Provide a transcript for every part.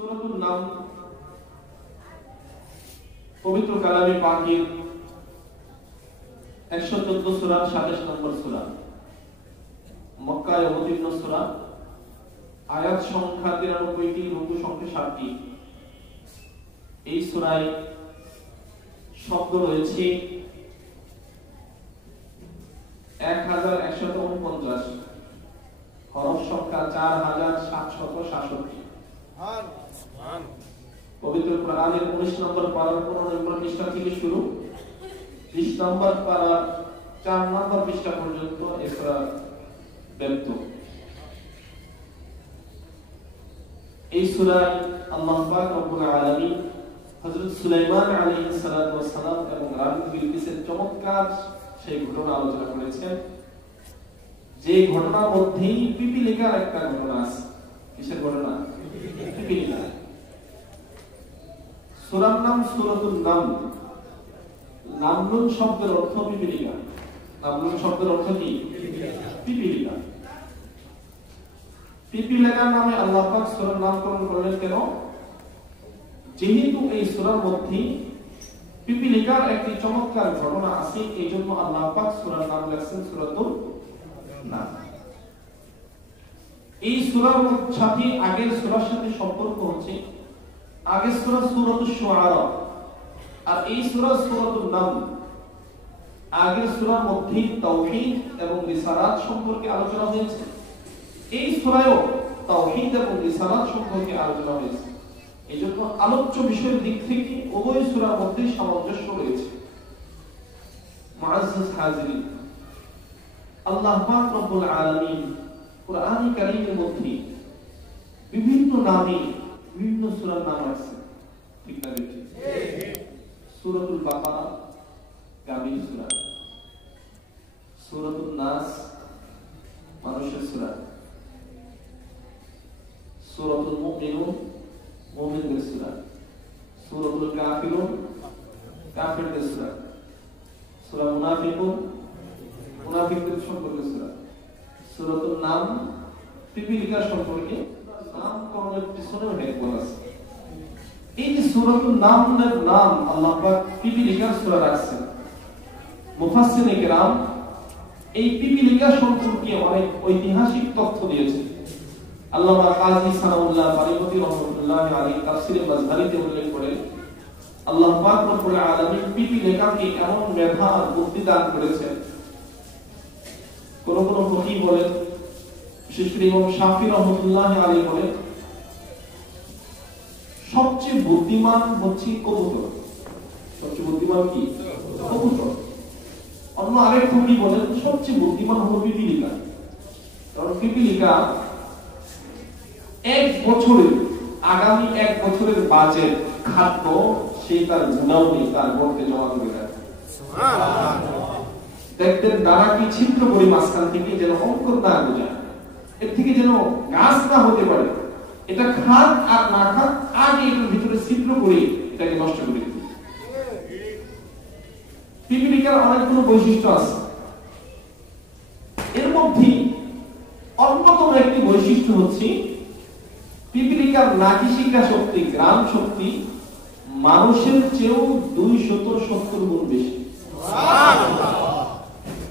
সূরাতুন নাম পবিত্র কালামে পাকের 114 সূরা 27 নম্বর সূরা, মক্কায় অবতীর্ণ সূরা, আয়াত সংখ্যা 93টি, রুকু সংখ্যা 60টি। এই সূরায় শব্দ রয়েছে 1149, হরফ সংখ্যা 4767। পবিত্র কোরআনের 19 নম্বর পারার 15 নম্বর পৃষ্ঠা থেকে শুরু 20 নম্বর পারার 4 নম্বর পৃষ্ঠা পর্যন্ত এই সূরা ব্যক্ত। এই সূরায় আল্লাহ পাক রব্বুল আলামিন হযরত সুলাইমান আলাইহিস সালাতু ওয়াস সালাম এবং রানী বিলকিসের চমৎকার সেই ঘটনা আলোচনা করেছেন, যে ঘটনার মধ্যেই পিপীলিকার একটা ঘটনা আছে। কিসের ঘটনা? পিপীলিকা। সূরার নাম সূরাতুন নাম। নামলুন শব্দের অর্থ পিপীলিকা। নামলুন শব্দের অর্থ কি? পিপীলিকা। পিপীলিকার নামে আল্লাহ পাক সূরার নামকরণ করলেন কেন? যেহেতু এই সূরার মধ্যে পিপীলিকার একটি চমৎকার ঘটনা আছে, এই জন্য আল্লাহ পাক সূরার নাম রাখছেন সূরাতুন নাম। এই সূরার সাথে আগের সূরার সাথে সম্পর্ক হচ্ছে, আগের সূরা সূরাতুশ শুআরা আর এই সূরা সূরাতুন নাম। আগের সূরার মধ্যে তাওহীদ এবং রিসালাত সম্পর্কে আলোচনা হয়েছে, এই সূরায়ও তাওহীদ এবং রিসালাত সম্পর্কে আলোচনা হয়েছে। এজন্য আলোচ্য বিষয়ের দিক থেকে উভয় সূরার মধ্যে সামঞ্জস্য রয়েছে। মুআজ্জাজ হাজিরিন, আল্লাহ পাক রব্বুল আলামিন কুরআন কারীমের মধ্যে বিভিন্ন নামে বিভিন্ন সূরার নাম আছে, ঠিক না? ঠিক। সূরাতুল বাকারা গাভীর সূরা, সূরাতুন নাস মানুষের সূরা, সূরাতুল মুমিনুন মুমিনদের সূরা, সূরাতুল কাফিরুন কাফিরদের সূরা, সূরা মুনাফিকুন মুনাফিকদের সম্পর্কে সূরা, সূরাতুন নাম পিপীলিকা সম্পর্কে নামকরণের পিছনেও হেকমত আছে। এই যে সূরাতুন নামের নাম আল্লাহ পাক পিপীলিকার সূরা রাখছেন, মুফাসসিরিনে কেরাম এই পিপীলিকা সম্পর্কে অনেক ঐতিহাসিক তথ্য দিয়েছেন। আল্লামা কাজী সানাউল্লাহ বারিপতি রাহমাতুল্লাহি আলাইহি তাফসীরে মাজহারিতে উল্লেখ করেন, আল্লাহ পাক রব্বুল আলামিন পিপীলিকাকে এমন মেধা বুদ্ধি দান করেছেন। কোন কোন ফকিহ বলেন, বিশেষ করে ইমাম শাফি রাহমাতুল্লাহি আলাইহি বলেন, সবচেয়ে বুদ্ধিমান হচ্ছে কবুতর। সবচেয়ে বুদ্ধিমান কি? কবুতর। অন্য আরেক ফকিহ বলেন সবচেয়ে বুদ্ধিমান হলো পিপীলিকা। কারণ পিপীলিকা আগামী এক বছরের বাজেট খাদ্য সেই তার গুণাবলী তার গর্তে জমা করে দেয়। দেখতেন দ্বারা কি ছিদ্র করি মাঝখান থেকে, যেন অঙ্কুর না বোঝায়, এর থেকে যেন গাছ না হতে পারে। এটা খাক আর না খাক, আগে এটার ভিতরে ছিদ্র করে এটাকে নষ্ট করে দিবে। পিপীলিকার অনেকগুলো বৈশিষ্ট্য আছে, এর মধ্যে অন্যতম একটি বৈশিষ্ট্য হচ্ছে পিপীলিকার নাকিশিকা শক্তি, গ্রাম শক্তি মানুষের চেয়েও 270 গুণ বেশি।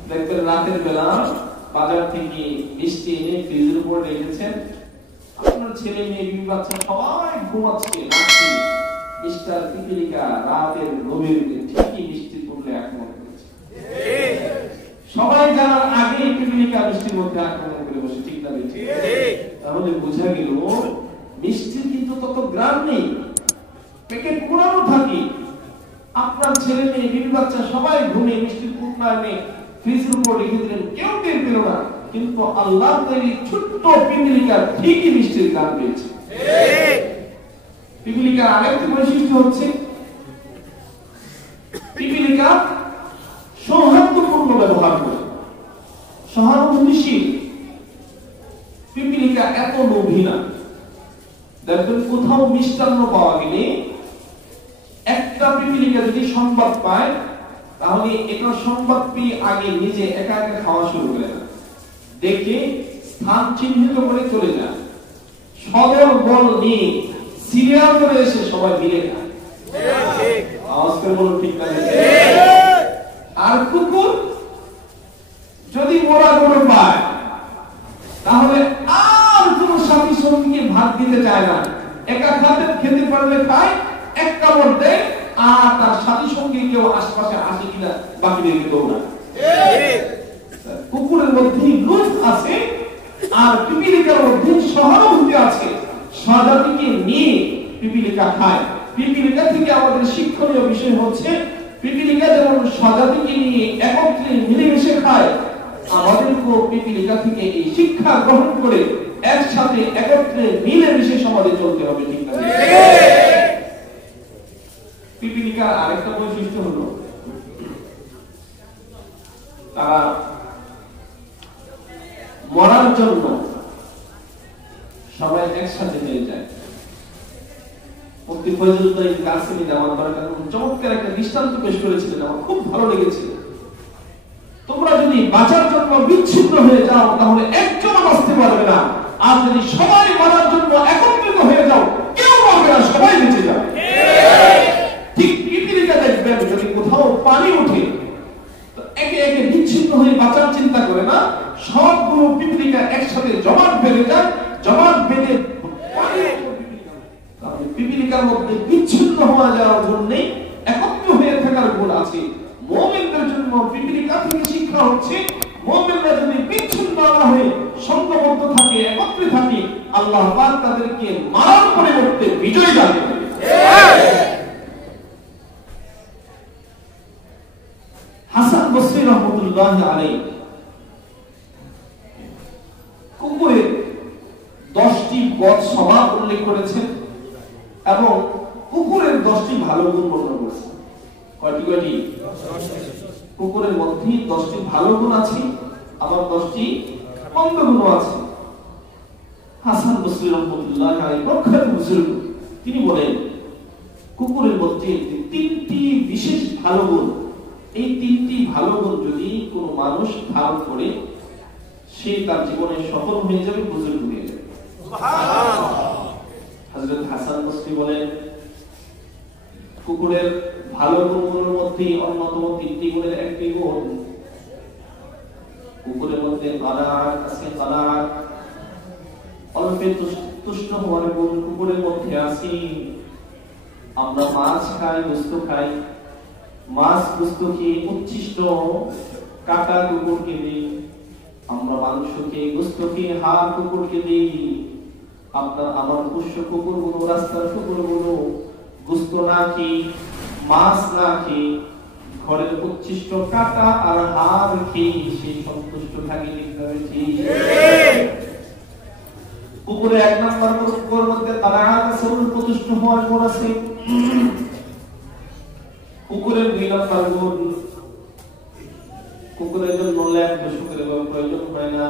দেখবেন রাতের বেলা বাজার থেকে মিষ্টি এনে ফ্রিজের উপর রেখেছেন, আপনার ছেলে মেয়ে বিবি বাচ্চা সবাই ঘুমাচ্ছে, নাচছে, মিস্টার পিপীলিকা রাতের গভীর ঠিকই মিষ্টি তুললে আক্রমণ করেছে। সবাই জানার আগে পিপীলিকা মিষ্টির মধ্যে আক্রমণ করে বসে, ঠিক না? তাহলে বোঝা গেল মিষ্টির কিন্তু তত গ্রাম নেই, প্যাকেট পুরানো থাকে। আপনার ছেলে মেয়ে বিবি বাচ্চা সবাই ঘুমে মিষ্টির পুটনা এনে ফ্রিজের উপর রেখে দিলেন, কেউ টের পেল না, কিন্তু আল্লাহ তৈরি ছোট্ট পিপীলিকা ঠিকই মিষ্টির গ্রাম পেয়েছে। পিপীলিকার আরেকটি বৈশিষ্ট্য হচ্ছে পিপীলিকা সৌহার্দ্যপূর্ণ ব্যবহার করে, সহানুভূতিশীল। পিপীলিকা এত লোভী না। দেখবেন কোথাও মিষ্টান্ন পাওয়া গেলে একটা পিপীলিকা যদি সংবাদ পায়, তাহলে এটা সংবাদ পেয়ে আগে নিজে একা একা খাওয়া শুরু করে না, দেখে স্থান চিহ্নিত করে চলে যায়। সদর বল নিয়ে সিরিয়াল করে এসে সবাই মিলে খায়। আওয়াজ করে বলুন ঠিক না? আর কুকুর যদি মোরা গরু পায় তাহলে আর কোন সাথী সঙ্গীকে ভাত দিতে চায় না, একা খেতে পারলে খায়, এক কামড় দেয় আর তার সাথী সঙ্গী কেউ আশপাশে আসে কিনা বাকিদেরকে দৌড়ায়। কুকুরের মধ্যে লোভ আছে আর পিপিলিকার মধ্যে সহানুভূতি আছে। স্বজাতিকে নিয়ে পিপিলিকা খায়। পিপিলিকা থেকে আমাদের শিক্ষণীয় বিষয় হচ্ছে পিপিলিকা যেমন স্বজাতিকে নিয়ে একত্রে মিলেমিশে খায়, আমাদেরকেও পিপিলিকা থেকে এই শিক্ষা গ্রহণ করে একসাথে একত্রে মিলেমিশে সমাজে চলতে হবে। ঠিক আছে? পিপিলিকার আরেকটা বৈশিষ্ট্য হলো তারা মরার জন্য সবাই একসাথে হয়ে যায়। মুফতি ফয়জুল্লাহ কাসেমি আমার চমৎকার একটা দৃষ্টান্ত পেশ করেছিলেন, আমার খুব ভালো লেগেছে। তোমরা যদি বাঁচার জন্য বিচ্ছিন্ন হয়ে যাও তাহলে একজন বাঁচতে পারবে না, আর যদি সবাই মারার জন্য একত্রিত হয়ে যাও কেউ মরবে না, সবাই বেঁচে যাবে। ঠিক পিপিলিকা দেখবেন যদি কোথাও পানি ওঠে একে একে বিচ্ছিন্ন হয়ে বাঁচার চিন্তা করে না, সবগুলো পিপিলিকা একসাথে জমাট বেঁধে যায়, জমাট বেঁধে পিপিলিকার মধ্যে বিচ্ছিন্ন হওয়া যাওয়ার জন্য একত্র হয়ে থাকার গুণ আছে। মুমিনদের জন্য পিপিলিকা থেকে শিক্ষা হচ্ছে মুমিনরা যদি বিচ্ছিন্ন না হয়ে সংঘবদ্ধ থাকে, একত্রে থাকে, আল্লাহ পাক তাদেরকে মারার পরিবর্তে বিজয় দান করবেন। হাসান বসরি রাহমাতুল্লাহ আলাইহি কুকুরের 10টি বদ স্বভাব উল্লেখ করেছেন এবং কুকুরের 10টি ভালো গুণ বর্ণনা করেছেন। কয়টি? কুকুরের মধ্যে 10টি ভালো গুণ আছে, আবার 10টি মন্দ গুণ আছে। হাসান বসরি রাহমাতুল্লাহ আলাইহি প্রখ্যাত বুজুর্গ, তিনি বলেন কুকুরের মধ্যে 3টি বিশেষ ভালো গুণ, এই 3টি ভালো গুণ যদি কোনো মানুষ ধারণ করে সে তার জীবনে সফল হয়ে যাবে, বুজুর্গ হয়ে যাবে। সুবহানাল্লাহ। হযরত হাসান বসরি বলেন কুকুরের ভালো গুণগুলোর মধ্যে অন্যতম 3টি গুণের একটি গুণ কুকুরের মধ্যে কানাআত আছে। কানাআত অল্পে তুষ্ট হওয়ার গুণ কুকুরের মধ্যে আছে। আমরা মাছ খাই, গোশত খাই, মাছ গোশত খেয়ে উচ্ছিষ্ট কাটা কুকুরকে দিই, আমরা মাংস খেয়ে গোশত খেয়ে হাড় কুকুরকে দিই। আপনার আমার পোষ্য কুকুরগুলো, রাস্তার কুকুরগুলো গোশত না খেয়ে, মাছ না খেয়ে, ঘরের উচ্ছিষ্ট কাটা আর হাড় খেয়ে সে সন্তুষ্ট থাকে। কুকুরের 1 নম্বর কুকুরের মধ্যে তারা সন্তুষ্ট হওয়ার গুণ আছে। কুকুরের 2 নম্বর গুণ, কুকুরের জন্য ল্যাব দশকের প্রয়োজন হয় না,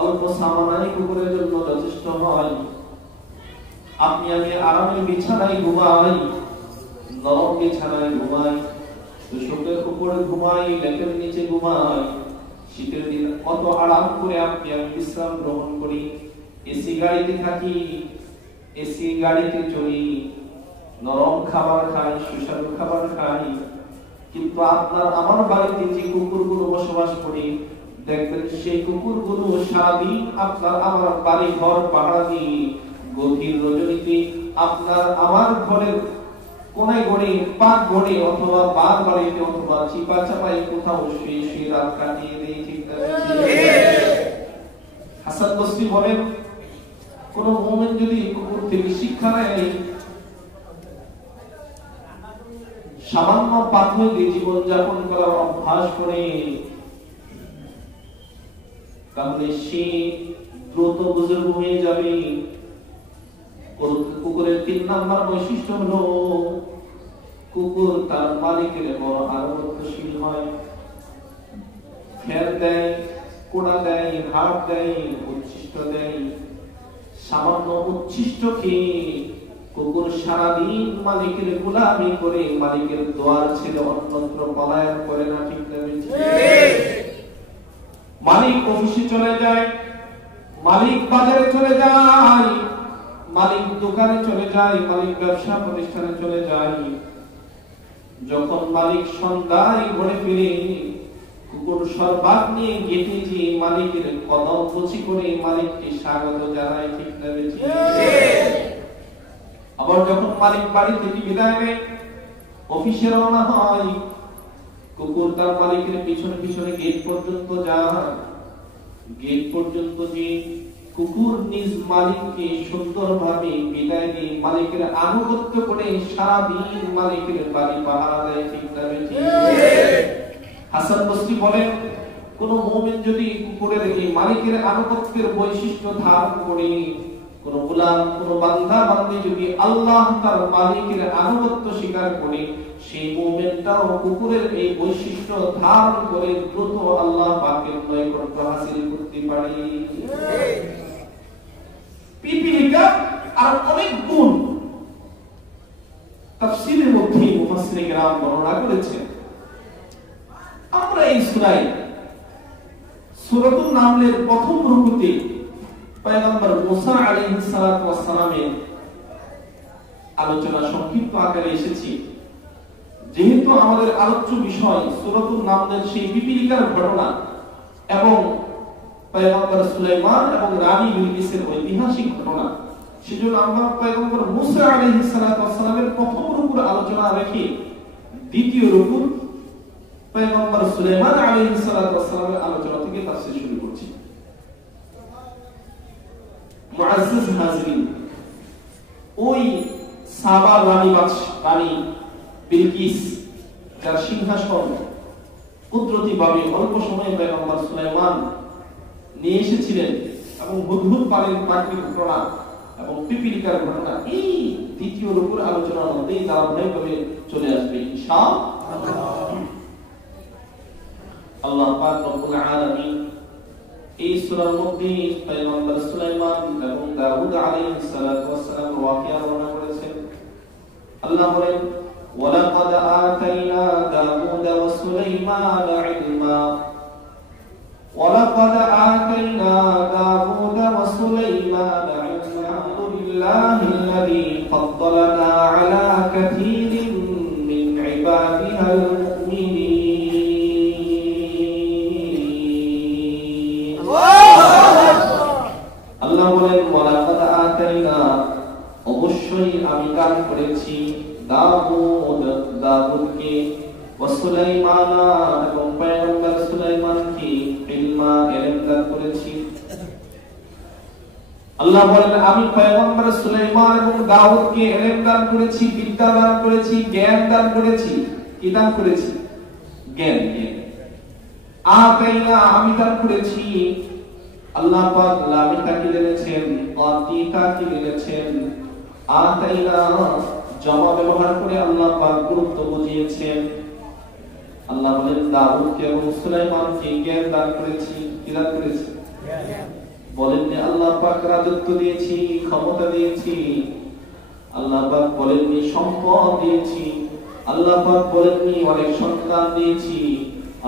অল্প সামানাই কুকুরের জন্য যথেষ্ট হয়। আপনি আমি আরামের বিছানায় ঘুমাই, নরম বিছানায় ঘুমাই, দশকের উপরে ঘুমাই, লেপের নিচে ঘুমাই, শীতের দিন কত আরাম করে আপনি আমি বিশ্রাম গ্রহণ করি। এসি গাড়িতে থাকি, এসি গাড়িতে চলি, নরম খাবার খাই, সুস্বাদু খাবার খাই, কিন্তু আপনার আমার বাড়িতে যে কুকুরগুলো বসবাস করে দেখবেন সেই কুকুরগুলো সারাদিন আপনার আমার বাড়ি ঘর পাহারা দিয়ে গভীর রজনীতে আপনার আমার ঘরের কোনায় গড়ে, পাক গড়ে অথবা বাদ বাড়িতে অথবা চিপা চাপাই কোথাও শুয়ে শুয়ে রাত কাটিয়ে দেয়। ঠিক আছে? হাসান বসরি বলেন কোন মুমিন যদি কুকুর থেকে শিক্ষা নেয়, সামান্য পাথর দিয়ে জীবন যাপন করার অভ্যাস করে, তাহলে সে দ্রুত বুজুর্গ হয়ে যাবে। কুকুরের 3 নম্বর বৈশিষ্ট্য হলো কুকুর তার মালিকের বড় আনুগত্যশীল হয়। ফের দেয়, কোড়া দেয়, হাত দেয়, উচ্ছিষ্ট দেয়। সামান্য উচ্ছিষ্ট খেয়ে কুকুর সারাদিন মালিকের গোলামি করে মালিকের দোয়ার ছেড়ে অন্যত্র পলায়ন করে না। ঠিক না? মালিক অফিসে চলে যায়, মালিক বাজারে চলে যায়, মালিক দোকানে চলে যায়, মালিক ব্যবসা প্রতিষ্ঠানে চলে যায়, যখন মালিক সন্ধ্যায় ঘরে ফিরে কুকুর সরবাক নিয়ে গেটে যে মালিকের কদম মুচি করে মালিককে স্বাগত জানায়, ঠিক না বেঠিক? আবার যখন মালিক বাড়ি থেকে বিদায় নেয়, অফিসে রওনা হয়, কুকুর তার মালিকের পিছনে পিছনে গেট পর্যন্ত যায়। গেট পর্যন্ত যে কুকুর নিজ মালিককে সুন্দরভাবে বিদায় দিয়ে মালিকের আনুগত্য করে সারাদিন মালিকের বাড়ি পাহারা দেয়, ঠিক না বেঠিক? হাসান বসরি বলেন, কোন মুমিন যদি কুকুরের এই মালিকের আনুগত্যের বৈশিষ্ট্য ধারণ করে, কোন গোলাম কোন বান্দা বান্দি যদি আল্লাহ তার মালিকের আনুগত্য স্বীকার করে, সেই মুমিনটাও কুকুরের এই বৈশিষ্ট্য ধারণ করে দ্রুত আল্লাহ পাকের নৈকট্য হাসিল করতে পারে। পিপিলিকা আর অনেক গুণ তাফসীরের মধ্যে মুফাসসিরে কেরাম বর্ণনা করেছেন। আমরা এই সূরাতুন নামলের প্রথম রুকুতে পয়গম্বর মুসা আলাইহিস সালাতু ওয়াস সালামের আলোচনা সংক্ষিপ্ত আকারে এসেছে। যেহেতু আমাদের আলোচ্য বিষয় সূরাতুন নামলের সেই পিপিলিকার ঘটনা এবং পয়গম্বর সুলাইমান এবং রানী বিলকিসের ঐতিহাসিক ঘটনা, সেজন্য আমরা পয়গম্বর মুসা আলাইহিস সালাতু ওয়াস সালামের প্রথম রুকুর আলোচনা রেখে দ্বিতীয় রুকু পয়গম্বর সুলাইমান আলাইহিস সালাতু ওয়াস সালামের আলোচনা থেকে তাফসীর শুরু করছি। মুআজ্জিজ হাজিরিন, ওই সাবা রানী বিলকিস যার সিংহাসন কুদরতিভাবে অল্প সময়ে পয়গম্বর সুলাইমান নিয়ে এসেছিলেন এবং হুদহুদ পাখির ঘটনা এবং পিপিলিকার ঘটনা এই দ্বিতীয় রুকুর আলোচনার মধ্যেই ধারাবাহিকভাবে চলে আসবে ইনশাআল্লাহ। আল্লাহ পাক রব্বুল আলামিন এই সূরার মধ্যে পয়গম্বর সুলাইমান এবং দাউদ আলাইহিস সালাতু ওয়াস সালাম ওয়াকিয়া বর্ণনা করেছেন। আল্লাহ বলেন, ওয়ালাকাদ আতাইনা দাউদ ওয়া সুলাইমানা ইলমা, ওয়ালাকাদ আতাইনা দাউদ ওয়া সুলাইমানা ইলমা, আলহামদুলিল্লাহিল্লাযী ফাদ্দালানা আলা কাসীরিন মিন ইবাদিহিল মুমিনিন। আল্লাহ বলেন, ওয়ালাকাদ আতাইনা, অবশ্যই আমি দান করেছি দাউদকে, ওয়া সুলাইমানা, এবং পয়গম্বর সুলাইমানকে ইলমা, ইলম দান করেছি। আল্লাহ বলেন, আমি পয়গম্বর সুলাইমান এবং দাউদকে ইলম দান করেছি, বিদ্যা দান করেছি, জ্ঞান দান করেছি। কি দান করেছি? জ্ঞান। আতাইনা, আমি দান করেছি। আল্লাহ পাক লামে তাকিদ এনেছেন, আতি তাকিদ এনেছেন। আতাইনা জমা ব্যবহার করে আল্লাহ পাক গুরুত্ব বুঝিয়েছেন। আল্লাহ বলেন, দাউদকে এবং সুলাইমানকে জ্ঞান দান করেছি। কি দান করেছি? বলেন যে আল্লাহ পাক রাজত্ব দিয়েছি, ক্ষমতা দিয়েছি। আল্লাহ পাক বলেননি সম্পদ দিয়েছি। আল্লাহ পাক বলেননি অনেক সন্তান দিয়েছি।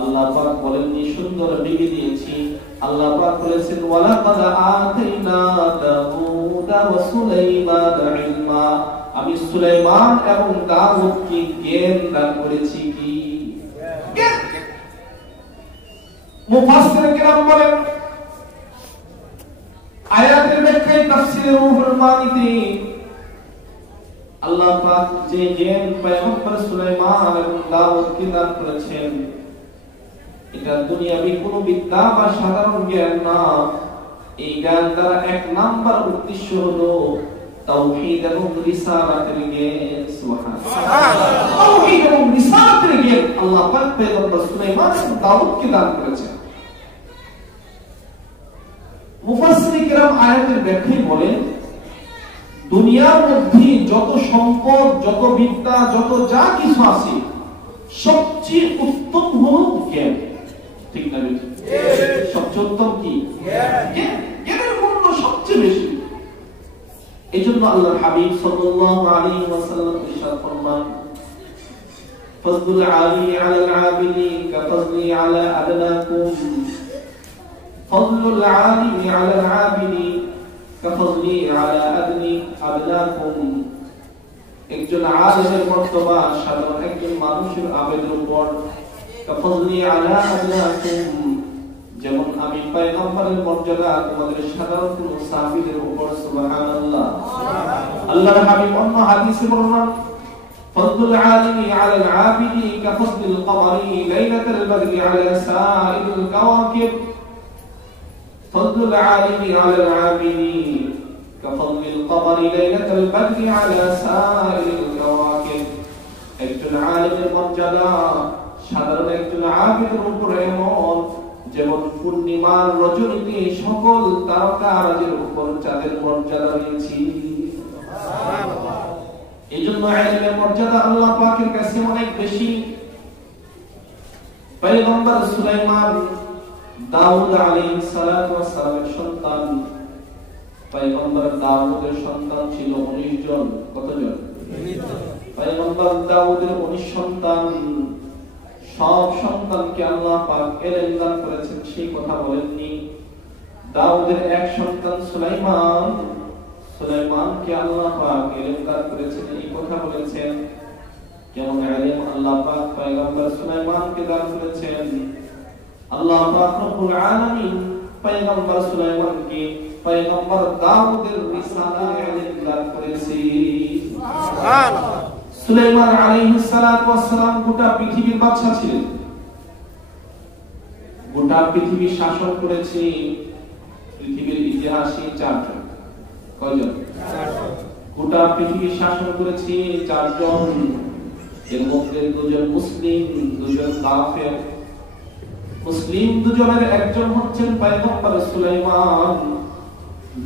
আল্লাহ পাক বলেননি সুন্দর বিবি দিয়েছি। আল্লাহ পাক বলেছেন, ওয়ালাকাদ আতাইনা দাউদা ওয়া সুলাইমানা ইলমা, আমি সুলাইমান এবং দাউদকে জ্ঞান দান করেছি। কি জ্ঞান? মুফাসসির কেরাম বলেন, আয়াতের ব্যাখ্যায় তাফসীরে রুহুল মানিতে আল্লাহ পাক যে জ্ঞান পয়গম্বর সুলাইমান এবং দাউদকে দান করেছেন, এটা দুনিয়াবি কোনো বিদ্যা বা সাধারণ জ্ঞান না। এই জ্ঞান দ্বারা এক নাম্বার উদ্দেশ্য হলো তাওহীদ এবং রিসালাতের জ্ঞান। সুবহানাল্লাহ, তাওহীদ এবং রিসালাতের জ্ঞান আল্লাহ পাক পয়গম্বর সুলাইমান এবং দাউদকে দান করেছেন। মুফাসসির কিরাম আয়াতের ব্যাখ্যায় বলেন, দুনিয়ার মধ্যে যত সম্পদ, যত বিদ্যা, যত যা কিছু আছে, সবচেয়ে উত্তম হলো জ্ঞান। ঠিক না? সবচেয়ে উত্তম কি? জ্ঞানের মূল্য সবচেয়ে বেশি। এজন্য আল্লাহর হাবিব সাল্লাল্লাহু আলাইহি ওয়াসাল্লাম ইরশাদ ফরমান, ফাযলুল আলিমি আলাল আবিদি কাফযলি আলা আদনাকুম, ফাযলুল আলিমি আলাল আবিদি কাফাজলি আলা আদনি আদনাকুম একজন আলেমের মর্তবা সাধারণ একজন মানুষের আবেদের উপর কাফাজলি আলা আদনাকুম যেমন আমি পয়গম্বরের মর্যাদা তোমাদের সাধারণ মুসাফিরের উপর সুবহানাল্লাহ আল্লাহর হাবিব অন্য হাদিসে বর্ণনা فضل العالم على العابد كفضل القمر ليلة البدر على سائر الكواكب فضل العالم على العابد كفضل القمر ليلة البدر على سائر الكواكب একজন আলেমের মর্যাদা সাধারণ একজন আবিদের উপর এমন যেমন পূর্ণিমার রজনীতে সকল তারকারাজির উপর চাঁদের মর্যাদা রয়েছে সুবহানাল্লাহ এইজন্য ইলমের মর্যাদা আল্লাহ পাকের কাছে অনেক বেশি পয়গম্বর সুলাইমান দাউদ আলাইহিস সালাতু ওয়াস সালামের সন্তান পয়গম্বর দাউদের সন্তান ছিল 19 জন কতজন 19 জন পয়গম্বর দাউদের 19 সন্তান সব সন্তানকে আল্লাহ পাক ইলম দান করেছেন সেই কথা বলেননি দাউদের এক সন্তান সুলাইমান সুলাইমানকে আল্লাহ পাক ইলম দান করেছেন এই কথা বলেছেন যেমন ইলম আল্লাহ পাক পয়গম্বর সুলাইমানকে দান করেছেন আল্লাহ পাক রব্বুল আলামিন পয়গম্বর সুলাইমানকে পয়গম্বর দাউদের রিসালাত ইলম দান করেছেন সুবহানাল্লাহ সুলাইমান আলাইহিস সালাতু ওয়াস সালাম গোটা পৃথিবীর বাদশা ছিলেন গোটা পৃথিবী শাসন করেছে পৃথিবীর ইতিহাসে চারজন কয়জন চারজন গোটা পৃথিবী শাসন করেছে চারজন এর মধ্যে দুজন মুসলিম দুজন কাফের মুসলিম দুজনের একজন হচ্ছেন পয়গম্বর সুলাইমান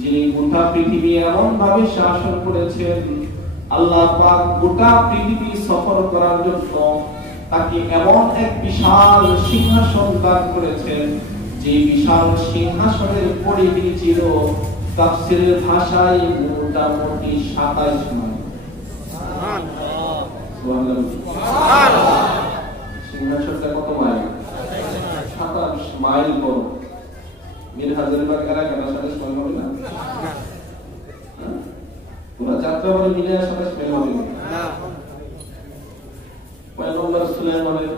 যিনি গোটা পৃথিবী এমন ভাবে শাসন করেছেন আল্লাহ পাক গোটা পৃথিবী সফর করার জন্য তাকে এমন এক বিশাল সিংহাসন দান করেছেন যে বিশাল সিংহাসনের পরিধি ছিল তাফসীরের ভাষায় মোটামুটি 27 মাইল সুবহানাল্লাহ সুবহানাল্লাহ সিংহাসনটা কত মাইল 27 মাইল বড় মির হাজারবাগ এলাকার সাথে সমান হবে না পুরো যাত্রা বলে মিলে 27 মাইল হবে না পয়গম্বর সুলাইমানের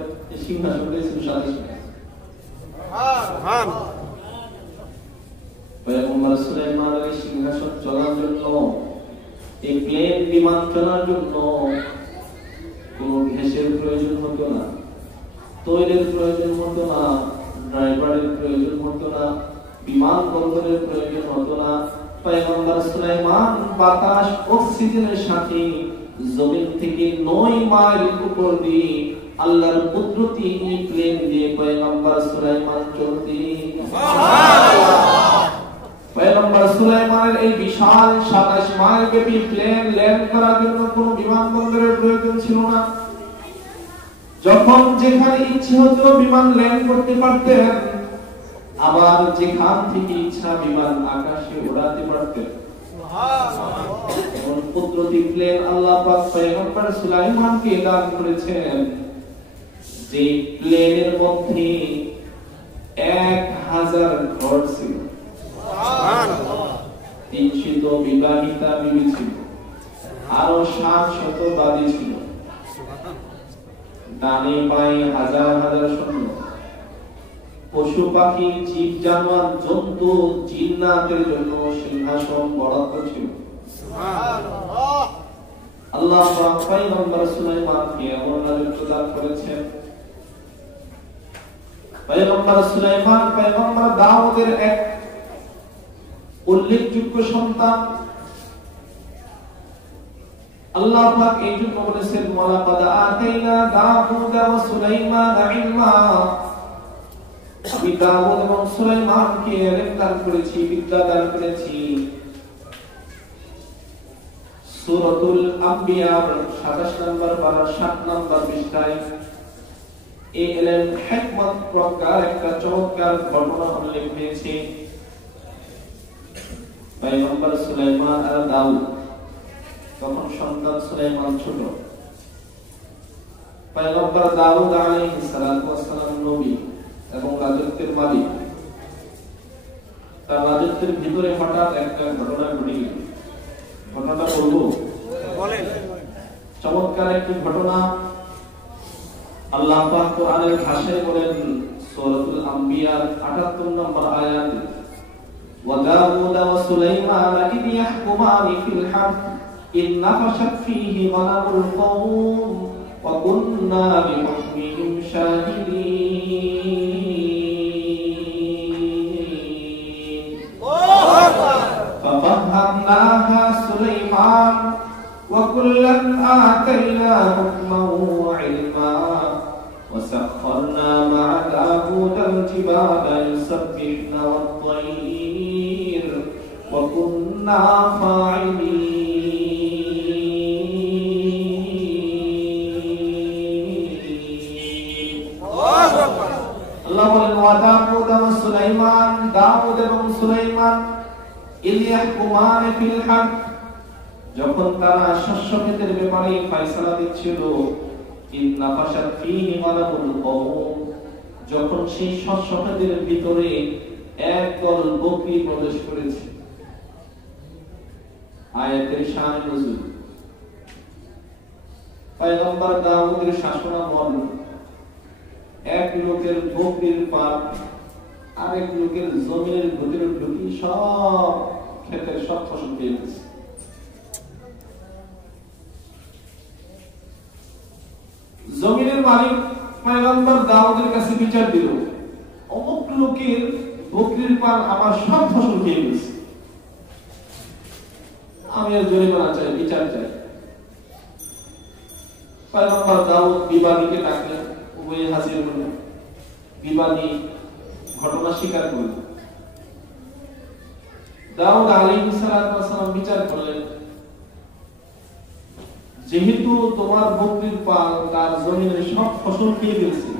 সিংহাসনটা ছিল 27 মাইল সুবহানাল্লাহ পয়গম্বর সুলাইমানের সিংহাসন চলার জন্য এই প্লেন বিমান চলার জন্য কোনো গ্যাসের প্রয়োজন হতো না তৈলের প্রয়োজন হতো না ড্রাইভারের প্রয়োজন হতো না বিমানবন্দরের প্রয়োজন হতো না পয়গম্বর সুলাইমান বাতাস অক্সিজেনের সাথে জমিন থেকে 9 মাইল উপর দিয়ে আল্লাহর কুদরতি এই প্লেন দিয়ে পয়গম্বর সুলাইমান চলতেন সুবহানাল্লাহ পয়গম্বর সুলাইমানের এই বিশাল 27 মাইল ব্যাপী প্লেন ল্যান্ড করার জন্য কোনো বিমানবন্দরের প্রয়োজন ছিল না যখন যেখানে ইচ্ছে হতো বিমান ল্যান্ড করতে পারতেন আবার যেখান থেকে ইচ্ছা বিমান আকাশে উড়াতে পারতেন সুবহানাল্লাহ এমন কুদরতি প্লেন আল্লাহ পাক পয়গম্বর সুলাইমানকে দান করেছেন যে প্লেনের মধ্যে 1000 ঘর ছিল সুবহানাল্লাহ 300 বিবাহিতা বিবি ছিল আরো 700 বাদী ছিল সুবহানাল্লাহ ডানে বায়ে হাজার হাজার সৈন্য পশু পাখি জীব জানোয়ার জন্তু জিন্নাতের জন্য সিংহাসন বরাদ্দ ছিল সুবহানাল্লাহ আল্লাহ পাক পয়গম্বর সুলাইমানকে এমন রাজত্ব দান করেছেন পয়গম্বর সুলাইমান পয়গম্বর দাউদের এক উল্লেখযোগ্য সন্তান আল্লাহ পাক এই জন্য বলেছেন ওয়ালাকাদ আতাইনা দাউদ ওয়া সুলাইমান ইলমা আমি দাউদ এবং সুলাইমানকে ইলম দান করেছি বিদ্যা দান করেছি সূরাতুল আম্বিয়া 27 নম্বর পারা 7 নম্বর পৃষ্ঠায় এই ইলম হিকমত প্রকার একটা চমৎকার ঘটনা উল্লেখ হয়েছে পয়গম্বর সুলাইমান আর দাউদ তখন সন্তান সুলাইমান ছোট পয়গম্বর দাউদ আলাইহিস সালাতু ওয়াস সালাম নবী এবং রাজত্বের মালিক তার রাজত্বের ভিতরে হঠাৎ একটা ঘটনা ঘটে গেল। ঘটনাটা বলবো? বলেন। চমৎকার একটি ঘটনা। আল্লাহ পাক কোরআনের ভাষায় বলেন সূরাতুল আম্বিয়ার ৭৮ নম্বর আয়াতে, ওয়া দাউদ ওয়া সুলাইমান ইয ইয়াহকুমানি ফিল হারথ ইন নাফাশাত ফীহি গনামুল কওম ওয়া কুননা বিহুকমিহিম শাহিদিন। ফাফাহহামনাহা সুলাইমান ওয়া কুল্লান আতাইনা হুকমান ওয়া ইলমা وسخرنا مع داود الجبال يسبحن والطير وكنا فاعلين. الله বলেন وداود وسليمان দাউদ এবং সুলাইমান إذ يحكمان في الحرث যখন তারা শস্য ক্ষেতের ব্যাপারে ফয়সালা দিচ্ছিল, যখন সেই শস্য ক্ষেতের ভিতরে একদল বকরি প্রবেশ করেছে। আয়াতের শান নজুল, পয়গম্বর দাউদের শাসনামল এক লোকের বকরির পাল আরেক লোকের জমিনের ভিতরে ঢুকি সব ক্ষেতের সব ফসল পেয়ে গেছে। জমিনের মালিক পয়গম্বর দাউদের কাছে বিচার দিল, অমুক লোকের বকরির পাল আমার সব ফসল খেয়ে গেছে, আমি এর জরিমানা চাই, বিচার চাই। পয়গম্বর দাউদ বিবাদীকে ডাকলেন, উভয়ে হাজির হলেন। বিবাদী ঘটনা স্বীকার করলেন। দাউদ আলাইহিস সালাম বিচার করলেন, যেহেতু তোমার বকরির পাল তার জমিনের সব ফসল খেয়ে ফেলছে,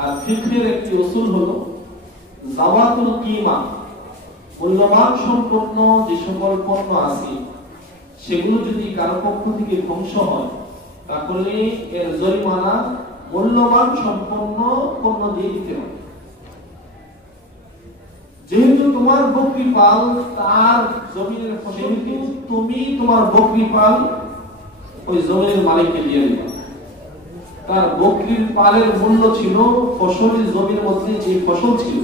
আর ফিকহের একটি উসুল হলো জাওয়াতুল কিমা, মূল্যবান সম্পন্ন যে সকল পণ্য আছে সেগুলো যদি কারো পক্ষ থেকে ধ্বংস হয় তাহলে এর জরিমানা মূল্যবান সম্পন্ন পণ্য দিয়ে দিতে হবে। যেহেতু তোমার বকরি পাল তার জমিনের ফসল, তুমি তোমার বকরি পাল ওই জমির মালিককে দিয়ে দিবা। তার বকরির পালের মূল্য ছিল ফসলের জমির মধ্যে যে ফসল ছিল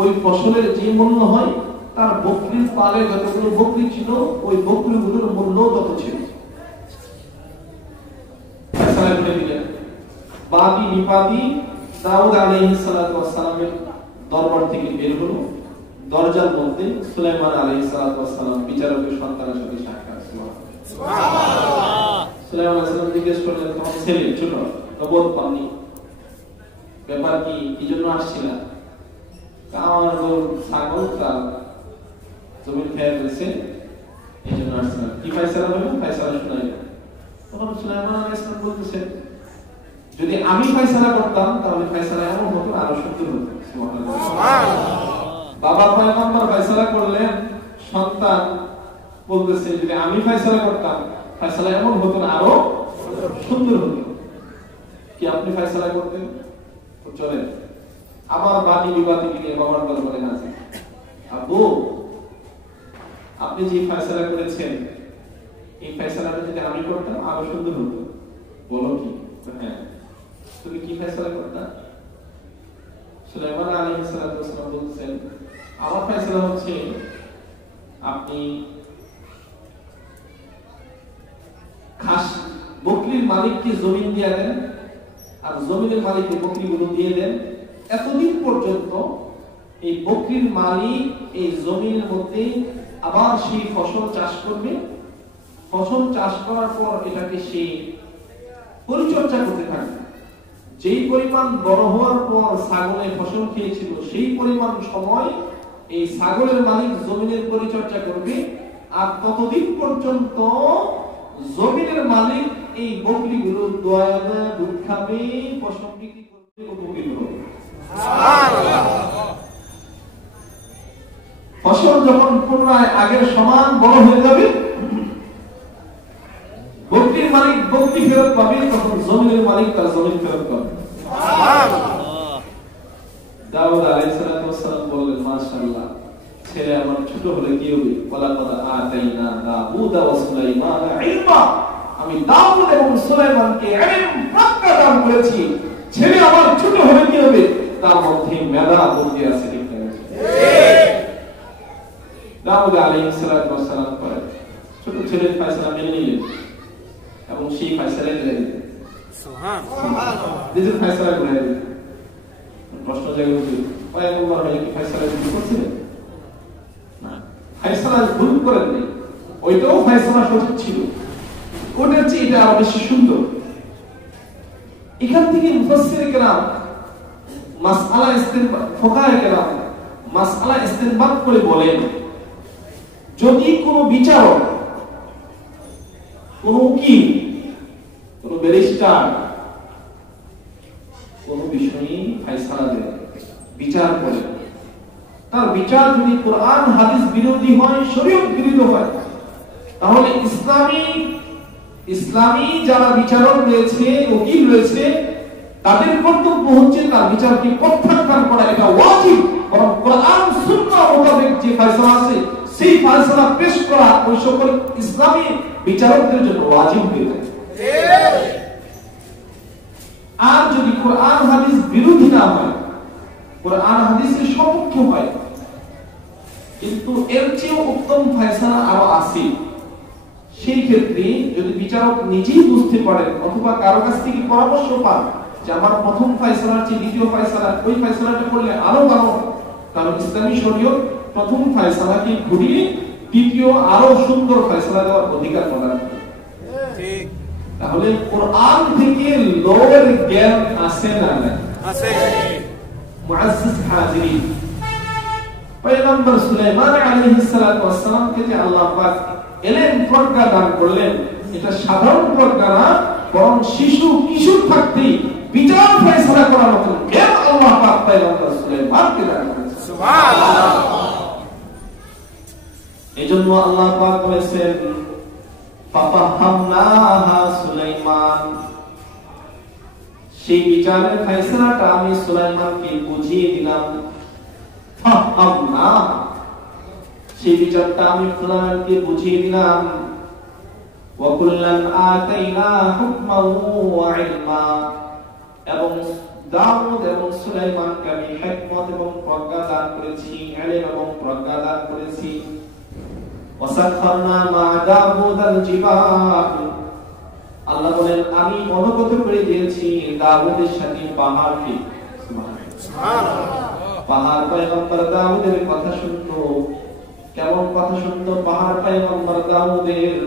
ওই ফসলের যে মূল্য হয় তার বকরির পালে যতগুলো বকরি ছিল ওই বকরিগুলোর মূল্য তত ছিল। বাদী বিবাদী দাউদ আলাইহিস সালামের দরবার থেকে বের হলো। দরজার মধ্যে সুলাইমান আলাইহিস সালাম বিচারকের সন্তানের সাথে সাক্ষাৎ। সুলাইমান আলাইহিস সালাম জিজ্ঞেস করলেন, তোমার ছেলে ছোট নবুয়ত পাননি, ব্যাপার কি, কি জন্য আসছিলা? আমার ছাগল তার জমিন খেয়ে ফেলছে, এই জন্য আসছিলাম। কি ফয়সালা হলো? ফয়সালা শোনাই। তখন সুলাইমান আলাইহিস সালাম বলতেছেন, যদি আমি ফয়সালা করতাম তাহলে ফয়সালা এমন হতো, আরো সুন্দর হতো। বাবা পয়গম্বর ফয়সালা করলেন, সন্তান বলতেছে যদি আমি ফয়সালা করতাম ফয়সালা এমন হতো না, আরো সুন্দর হতো। কি আপনি ফয়সালা করতেন? চলেন আমার বাদী বিবাদী নিয়ে বাবার দরবারে হাজির। আব্বু, আপনি যে ফয়সালা করেছেন এই ফয়সালাটা যদি আমি করতাম আরো সুন্দর হতো। বলো কি? হ্যাঁ। তুমি কি ফয়সালা করতা? সুলাইমান আলাইহিস সালাম বলছেন, আমার ফয়সালা হচ্ছে আপনি খাস বকরির মালিককে জমিন দিয়ে দেন আর জমিনের মালিককে বকরিগুলো দিয়ে দেন। এতদিন পর্যন্ত এই বকরির মালিক এই জমিনের মধ্যে আবার সেই ফসল চাষ করবে। ফসল চাষ করার পর এটাকে সে পরিচর্যা করতে থাকবে। যেই পরিমাণ বড় হওয়ার পর ছাগলে ফসল খেয়েছিল সেই পরিমাণ সময় এই ছাগলের মালিক জমিনের পরিচর্যা করবে। আর ততদিন পর্যন্ত জমিনের মালিক এই বকরিগুলো দয়া দয়া দুধ খাবে, ফসল বিক্রি করবে, উপকৃত হবে। ফসল যখন পুনরায় আগের সমান বড় হয়ে যাবে, বকরির মালিক বকরি ফেরত পাবে, তখন জমিনের মালিক তার জমিন ফেরত পাবে। দাউদ আলাইহিস সালাম বললেন, মাশাআল্লাহ, ছেলে আমার ছোট হলে কি হবে? ওয়ালাকাদ আতাইনা দাউদা ওয়া সুলাইমানা ইলমা, আমি দাউদ এবং সুলাইমানকে ইলম প্রজ্ঞা দান করেছি। ছেলে আমার ছোট হলে কি হবে? তার মধ্যে মেধা বুদ্ধি আছে। ঠিক ঠিক দাউদ আলাইহিস সালাম পরে ছোট ছেলের ফয়সালা মেনে নিলেন এবং সেই ফয়সালা দিলেন। সুবহানাল্লাহ, নিজের ফয়সালা করে দিলেন। প্রশ্ন জাগে উঠে, পয়গম্বর হয়ে কি ফয়সালা ভুল করছিলেন? না, ফয়সালা ভুল করেন নাই, ওইটাও ফয়সালা সঠিক ছিল, ওটার চেয়ে এটা আরো বেশি সুন্দর। এখান থেকে মুফাসসির কেরাম মাসআলা ইস্তিনবাত, ফুকাহা কেরাম মাসআলা ইস্তিনবাত করে বলেন, যদি কোনো বিচারক, কোনো উকিল, কোনো ব্যারিস্টার কোন বিষয়ে ফয়সালা দেয়, বিচার করে, তার বিচার যদি কোরআন হাদিস বিরোধী হয়, শরীয়ত বিরোধী হয়, তাহলে ইসলামী যারা বিচারক রয়েছে, উকিল রয়েছে, তাদের কর্তব্য হচ্ছে তার বিচারকে প্রত্যাখ্যান করা। এটা ওয়াজিব। বরং কোরআন সুন্নাহ মোতাবেক যে ফয়সালা আছে সেই ফয়সালা পেশ করা ওই সকল ইসলামী বিচারকদের জন্য ওয়াজিব হয়ে যায়। আর যদি কোরআন হাদিস বিরোধী না হয়, কোরআন হাদিসের সপক্ষে হয়, কিন্তু এর চেয়ে উত্তম ফয়সালা আরো আছে, সেই ক্ষেত্রে যদি বিচারক নিজেই বুঝতে পারেন অথবা কারো কাছ থেকে পরামর্শ পান যে আমার প্রথম ফয়সালার চেয়ে দ্বিতীয় ফয়সালা, ওই ফয়সালাটা করলে আরো ভালো, কারণ ইসলামী শরীয়ত প্রথম ফয়সালাকে ঘুরিয়ে দ্বিতীয় আরো সুন্দর ফয়সালা দেওয়ার অধিকার প্রদান করে। ঠিক, তাহলে কোরআন থেকে লোয়ের জ্ঞান আছে না? আছে। মুআজ্জিজ হাজিরিন, পয়গম্বর সুলাইমান আলাইহিস সালাম কে যে আল্লাহ পাক ইলম প্রজ্ঞা দান করলেন, এটা সাধারণ প্রজ্ঞা না, বরং শিশু কিশোর থাকতেই বিচার ফয়সালা করার মতো জ্ঞান আল্লাহ পাক পয়গম্বর সুলাইমানকে দান করেছেন। সুবহানাল্লাহ। এজন্য আল্লাহ পাক বলেছেন, ফাফাহামনাহা সুলাইমান, সেই বিচারের ফয়সালাটা আমি সুলাইমানকে বুঝিয়ে দিলাম। ফাফাহামনা, সেই বিচারটা আমি সুলাইমানকে বুঝিয়ে দিলাম। ওয়া কুল্লান আতাইনা হুকমান ওয়া ইলমা, এবং দাউদ এবং সুলাইমানকে আমি হিকমত এবং প্রজ্ঞা দান করেছি, ইলম এবং প্রজ্ঞা দান করেছি। ওয়াসাখখারনা মা দাউদাল জিবাল, আল্লাহ বলেন আমি অনুগত করে দিয়েছি দাউদের সাথে পাহাড়কে। সুবহানাল্লাহ। পাহাড় পয়গম্বর দাউদের কথা শুনতো। কেমন কথা শুনতো পাহাড় পয়গম্বর দাউদের?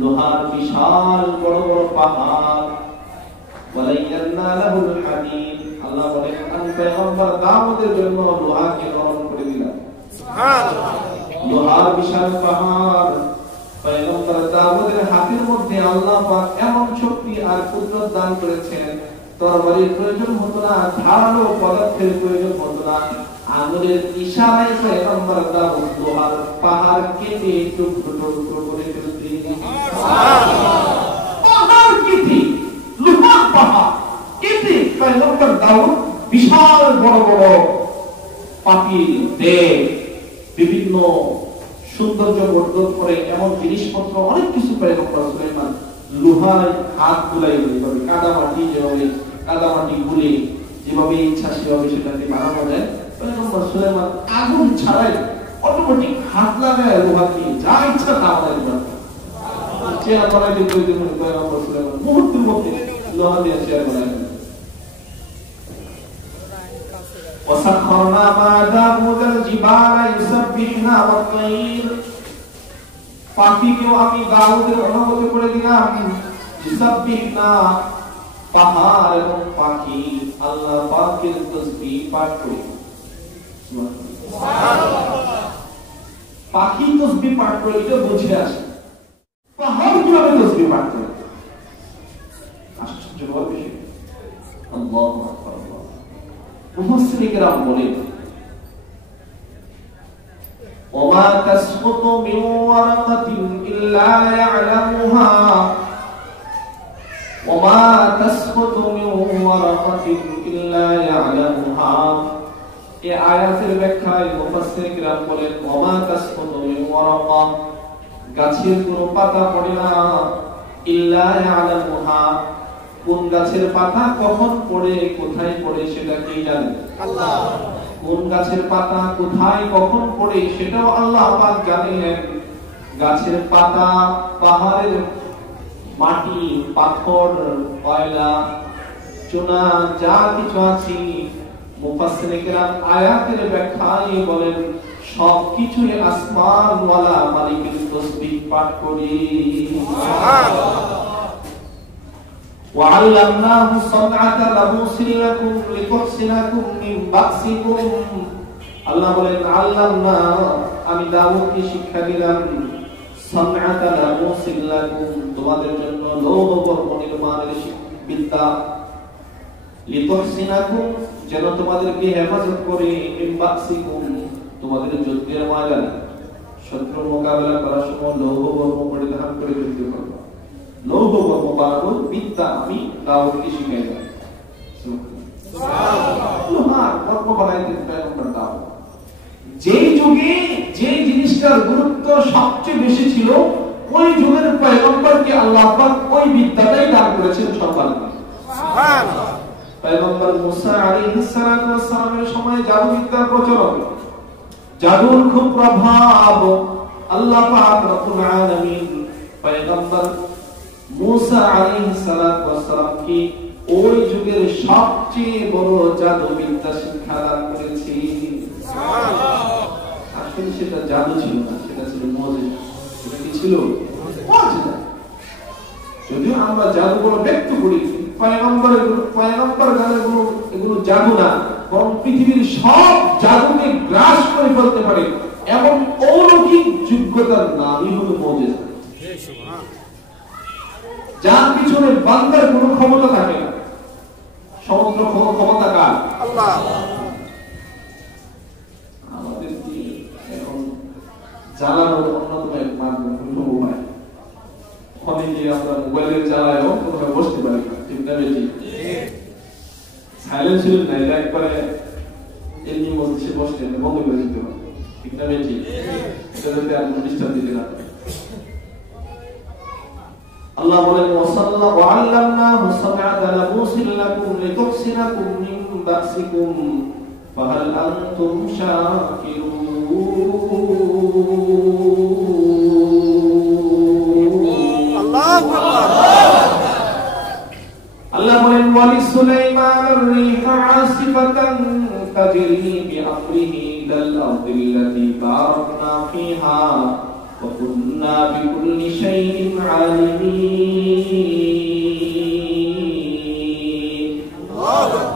লোহার বিশাল বড় বড় পাহাড়। ওয়ালাইয়ান্না লাহুল হাদীদ, আল্লাহ বলেন আমি পয়গম্বর দাউদের জন্য লোহাকে নরম করে দিলাম। সুবহানাল্লাহ। লোহার বিশাল পাহাড় পয়গম্বর দাউদের হাতের মধ্যে আল্লাহ পাক এমন শক্তি আর কুদরত দান করেছেন, তরবারির প্রয়োজন হতো না, ধারালো পদার্থের প্রয়োজন হতো না, আঙুলের ইশারায় পয়গম্বর দাউদ লোহার পাহাড় কেটে টুকরো টুকরো করে ফেলতেন। সুবহানাল্লাহ। পাহাড় কেটে, লোহার পাহাড় কেটে পয়গম্বর দাউদ বিশাল বড় বড় পাখির দেহ, বিভিন্ন সৌন্দর্য বর্ধন করে এমন জিনিসপত্র অনেক কিছু পয়গম্বর সুলাইমান লোহায় হাত বুলাই, যেভাবে কাদামাটি গুলে যেভাবে ইচ্ছা সেভাবে সেটাকে বানানো যায়, পয়গম্বর সুলাইমান আগুন ছাড়াই অটোমেটিক হাত লাগায় লোহাকে যা ইচ্ছা তা বানাইতে পারতেন। চেয়ার বানাইতে প্রয়োজন হলে পয়গম্বর সুলাইমান মুহূর্তের মধ্যে লোহা দিয়ে চেয়ার বানাইতেন। وسخرنا مع داود الجبال يسبحن والطير, পাখিকেও আমি দাউদের অনুমতি করে দিলাম। ইউসাব্বিহনা, পাহাড় এবং পাখি আল্লাহ পাকের তাসবিহ পাঠ করে। সুবহানাল্লাহ। পাখি তাসবিহ পাঠ করে, এটা বুঝে আসে পাহাড় কিভাবে তাসবিহ পাঠ করে। আশ্চর্য বিষয়। আল্লাহু আকবার। মুফাসসির কিরাম বলেন, ওমা তাসকুতু মিন ওয়ারাকাতিন ইল্লা ইয়ালামুহা, ওমা তাসকুতু মিন ওয়ারাকাতিন ইল্লা ইয়ালামুহা, এই আয়াতের ব্যাখ্যায় মুফাসসির কিরাম বলেন ওমা তাসকুতু মিন ওয়ারাকা, গাছের কোনো পাতা পড়ে না, ইল্লা ইয়ালামুহা, কোন গাছের পাতা কখন পড়ে কোথায় পড়ে সেটা কে জানে? আল্লাহ। কোন গাছের পাতা কোথায় কখন পড়ে সেটাও আল্লাহ পাক জানেন। গাছের পাতা, পাহাড়ের মাটি, পাথর, কয়লা, চুনা, যা কিছু আছে, মুফাসসির কিরাম আয়াতের ব্যাখ্যায় বলেন সবকিছুই আসমানওয়ালা মালিকের তাসবিহ পাঠ করি। সুবহানাল্লাহ। وعلمناه صنعة لبوس لكم لتحصنكم من بأسكم, আল্লাহ বলেন আল্লামনা, আমি দাউদকে শিক্ষা দিলাম, صنعة لبوس لكم, তোমাদের জন্য লৌহ বর্ম নির্মাণের বিদ্যা, লিতুহসিনাকুম, যেন তোমাদেরকে হেফাজত করে, মিন বাসিকুম, তোমাদের যুদ্ধের ময়দানে শত্রু মোকাবেলা করার সময় লৌহ বর্ম পরিধান করে যুদ্ধ করবে। লৌহ বর্ম বানানোর বিদ্যা আমি দাউদকে শিখাই দিলাম। সুবহানাল্লাহ। লোহার বর্ম বানাইতে পয়গম্বর দাউদ, যেই যুগে যে জিনিসটার গুরুত্ব সবচেয়ে বেশি ছিল, ওই যুগের পয়গম্বরকে আল্লাহ পাক ওই বিদ্যাটাই দান করেছেন সর্বাধিক। সুবহানাল্লাহ। পয়গম্বর মুসা আলাইহিস সালাতু ওয়াস সালামের সময় জাদু বিদ্যার প্রচলন, জাদুর খুব প্রভাব। আল্লাহ পাক রব্বুল আলামিন পয়গম্বর মুসা আলাইহিস সালাতু ওয়াস সালামকে ওই যুগের সবচেয়ে বড় জাদু বিদ্যা শিক্ষা দান করেছেন। সুবহানাল্লাহ। আসলে সেটা জাদু ছিল না, সেটা ছিল মুজিজা। সেটা কি ছিল? মুজিজা। যদিও আমরা জাদুগুলো ব্যক্ত করি, পয়গম্বর এগুলো জাদু না, বরং পৃথিবীর সব জাদুকে গ্রাস করে ফেলতে পারে এমন অলৌকিক যোগ্যতার নামই হলো মুজিজা। যার পিছনে বান্দার কোনো ক্ষমতা থাকে না। সমগ্র ক্ষমতা কার? আল্লাহ। আমাদের কি এখন জ্বালানোর অন্যতম এক মাধ্যম হলো মোবাইল। অনেকে আমরা মোবাইলের জ্বালায়ও কোথাও বসতে পারি না, ঠিক না বেশি? সাইলেন্স ছিল না, এটা একবারে এমনি মধ্যে বসতে বন্ধ করে দিতে হবে, ঠিক না বেশি? এটা যাতে আর ডিস্টার্ব দিতে না। আল্লাহ বলেন ওয়াসাল্লাল্লাহু আল্লামনাহু সাবআতা লাবুসিন লাকুম লিতুহসিনাকুম মিন বাসিকুম ফাহাল আনতুম শাকিরুন। আল্লাহু আকবার। আল্লাহ বলেন ওয়ালিসুলাইমানার রিহা আসিফাতান তাজরি বিআমরিহি ইলাল আরদিল্লাতী বারাকনা ফিহা وَكُنَّا بِكُلِّ شَيْءٍ عَالِمِينَ।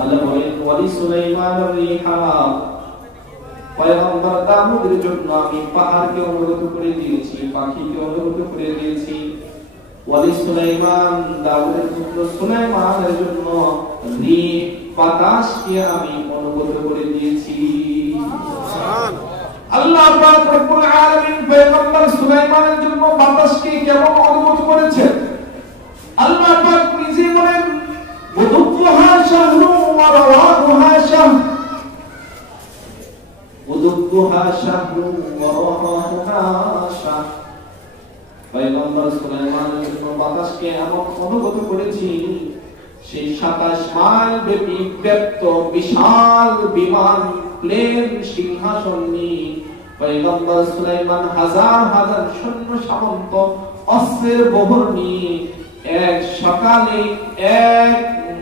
আল্লাহ বলেন ওয়ালিসুলাইমানার রিহা, পয়গম্বর দাউদের জন্য আমি পাহাড়কে অনুগত করে দিয়েছি, পাখিকে অনুগত করে দিয়েছি। ওয়ালিসুলাইমান, দাউদের পুত্র সুলাইমানের জন্য রিহ, বাতাসকে আমি অনুগত করে দিয়েছি। সুবহানাল্লাহ। আল্লাহ পাক রব্বুল আলামিন পয়গম্বর সুলাইমানের জন্য বাতাসকে কেমন অনুমতি করেছেন? আল্লাহ পাক নিজে বলেন ওয়াদুকুহা শাহরু ওয়া রাওয়াহুহা শাহর, ওয়াদুকুহা শাহরু ওয়া রাওয়াহুহা শাহর। পয়গম্বর সুলাইমানের জন্য বাতাসকে এমন অনুমতি করেছি, সেই 27 মাইল ব্যাপী ব্যপ্ত বিশাল বিমান, প্লেন, সিংহাসন নিয়ে পয়গম্বর সুলাইমান হাজার হাজার সৈন্য সামন্ত অস্ত্রের বহর নিয়ে এক সকালে 1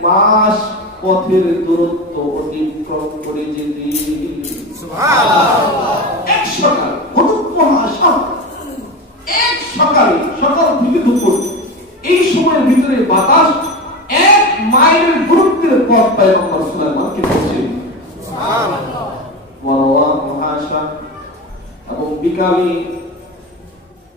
মাস পথের দূরত্ব অতিক্রম করে যেতে। সুবহানাল্লাহ। এক সকাল, এক সকালে, সকাল থেকে দুপুর, এই সময়ের ভিতরে বাতাস 1 মাইলের দূরত্বের পথ পয়গম্বর সুলাইমানকে পৌঁছে। সুবহানাল্লাহ। এবং বিকালে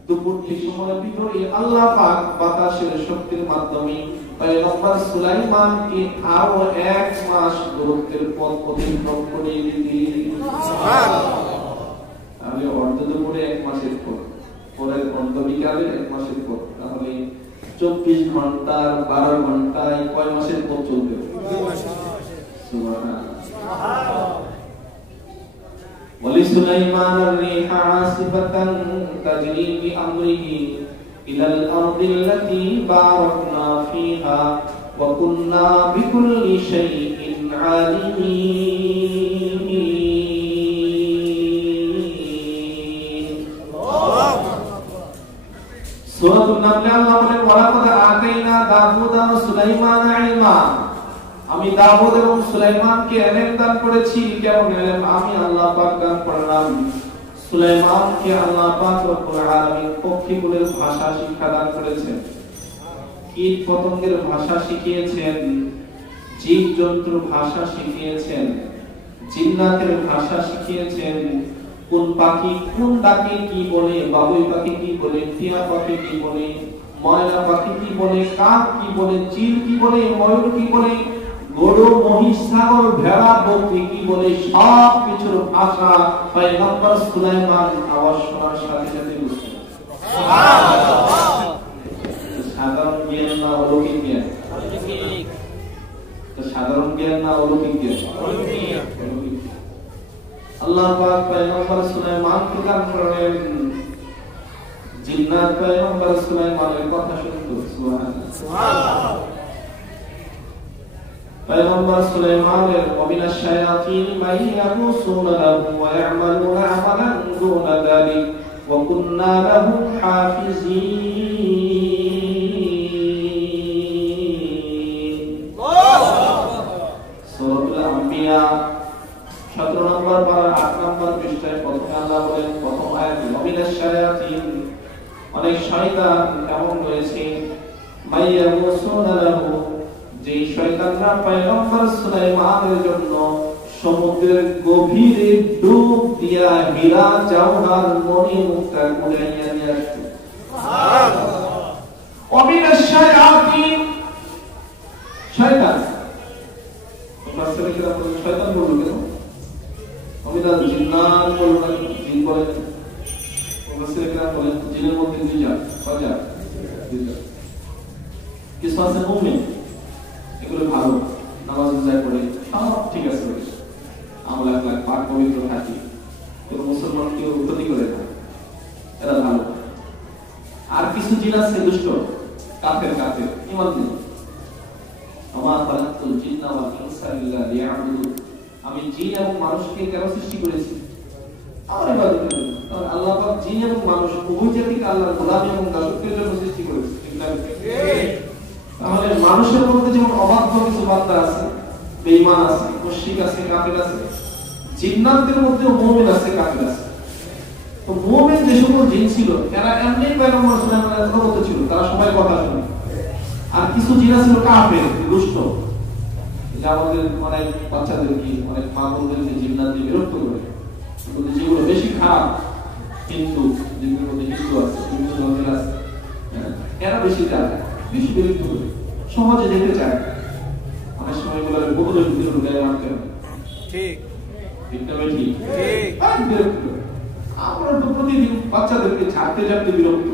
দুপুর ঠিক সময়ের ভিতরে আল্লাহ পাক বাতাসের শক্তির মাধ্যমে পয়গম্বর সুলাইমানকে আরো 1 মাস দূরত্বের পথ অতিক্রম করে দিলেন। সুবহানাল্লাহ। তাহলে অর্ধ দুপুরে 1 মাসের পথ, পরের অর্ধ বিকালে 1 মাসের পথ, তাহলে 24 ঘন্টার 12 ঘন্টায় কয় মাসের পথ চলবে? 2 মাস। সুবহানাল্লাহ। سليمان الريح عاصفة تجري بأمره إلى الأرض التي باركنا فيها وكنا بكل شيء عالمين. سورة النمل الله বলেন ওয়ালাকাদ আতাইনা দাউদা ওয়া সুলাইমানা ইলমা, আমি দাউদ এবং সুলাইমানকে ইলম দান করেছি। কেমন ইলম? আমি আল্লাহ পাক দান করলাম সুলাইমানকে, আল্লাহ পাক রব্বুল আলামিন পক্ষীকুলের ভাষা শিক্ষা দান করেছেন, কীট পতঙ্গের ভাষা শিখিয়েছেন, জীবজন্তুর ভাষা শিখিয়েছেন, জিন্নাতের ভাষা শিখিয়েছেন, কোন পাখি কোন ডাকে কি বলে, বাবুই পাখি কি বলে, টিয়া পাখি কি বলে, ময়না পাখি কি বলে, কাক কি বলে, চিল কি বলে, ময়ূর কি বলে, গরু মহিষ ছাগল ভেড়া বকরি কি বলে, সব কিছুর ভাষা পয়গম্বর সুলাইমান আওয়াজ শোনার সাথে সাথে বুঝতেন। সুবহানাল্লাহ। সাধারণ জ্ঞান না অলৌকিক জ্ঞান? সাধারণ জ্ঞান না অলৌকিক জ্ঞান? আল্লাহ পাক পয়গম্বর সুলাইমানকে দান করলেন, জিন্নাত পয়গম্বর সুলাইমানের কথা শুনতো। সুবহানাল্লাহ। পয়গম্বর সুলাইমানের ওয়ামিনাশ শায়াতিন মান ইয়াগুসুনা লাহু ওয়া ইয়ামালুনা আমালান দুনা যালিক ওয়া কুননা লাহুম হাফিজিন। সূরাতুল আম্বিয়া 17 নম্বর পারা 8 নম্বর পৃষ্ঠায় প্রথমে আল্লাহ বলেন, প্রথম আয়াতে ওয়ামিনাশ শায়াতিন, অনেক শয়তান এমন রয়েছে, মান ইয়াগুসুনা লাহু, যে শয়তানরা পয়গম্বর সুলাইমানের জন্য সমুদ্রের গভীরে ডুব দিয়া হীরা জওহর মণি মুক্তা কুড়াইয়া নিয়ে আসতো। সুবহানাল্লাহ। ওয়ামিনাশ শায়াতিন, শয়তান, মাসরে কি বলে শয়তান বলল কেন? ওমিনাল জিন্নাত বলল না, জিন বলে। মাসরে কি বলে জিনের মধ্যে দুই জাত, কয় জাত? দুই জাত। কিছু আছে মুমিন, এগুলো ভালো, নামাজ রোজা করে সব ঠিক আছে, আমল আখলাক পাক পবিত্র থাকে, কোনো মুসলমান কেউ ক্ষতি করে না, এরা ভালো। আর কিছু জিন আছে দুষ্ট, কাফের, ঈমান নেই। ওমা খালাকতুল জিন্না ওয়াল ইনসা ইল্লা লিয়াবুদুন, আমি জিন এবং মানুষকে কেন সৃষ্টি করেছি? আমার ইবাদতের জন্য। কারণ আল্লাহ পাক জিন এবং মানুষ উভয় জাতিকে আল্লাহর গোলামি এবং দাসত্বের জন্য সৃষ্টি করেছে। ঠিক না? তাহলে মানুষের মধ্যে যেমন অবাধ্য কিছু বান্দা আছে, বেঈমান আছে, মুশরিক আছে, কাফের আছে, জিন্নাতদের মধ্যেও মুমিন আছে, কাফের আছে। তো মুমিন যে সকল জিন ছিল, এরা এমনি পয়গম্বর সুলাইমানের অনুগত ছিল, তারা সবাই কথা শুনে। আর কিছু জিন ছিল কাফের, দুষ্ট, যে আমাদের অনেক বাচ্চাদেরকে, অনেক মা বোনদেরকে জিন্নাত দিয়ে বিরক্ত করে। কিন্তু যেগুলো বেশি খারাপ, হিন্দু, যেগুলোর মধ্যে হিন্দু আছে, হিন্দু ধর্মের আছে, এরা বেশি যায়, বেশি বিরক্ত করে, সমাজে যেতে চায়। অনেক সময় বলে বহুদের ভিতরে ঢুকায় মারতে হবে। ঠিক ঠিক না ভাই? ঠিক বিরক্ত। আমরা তো প্রতিদিন বাচ্চাদেরকে ঝাড়তে বিরক্ত।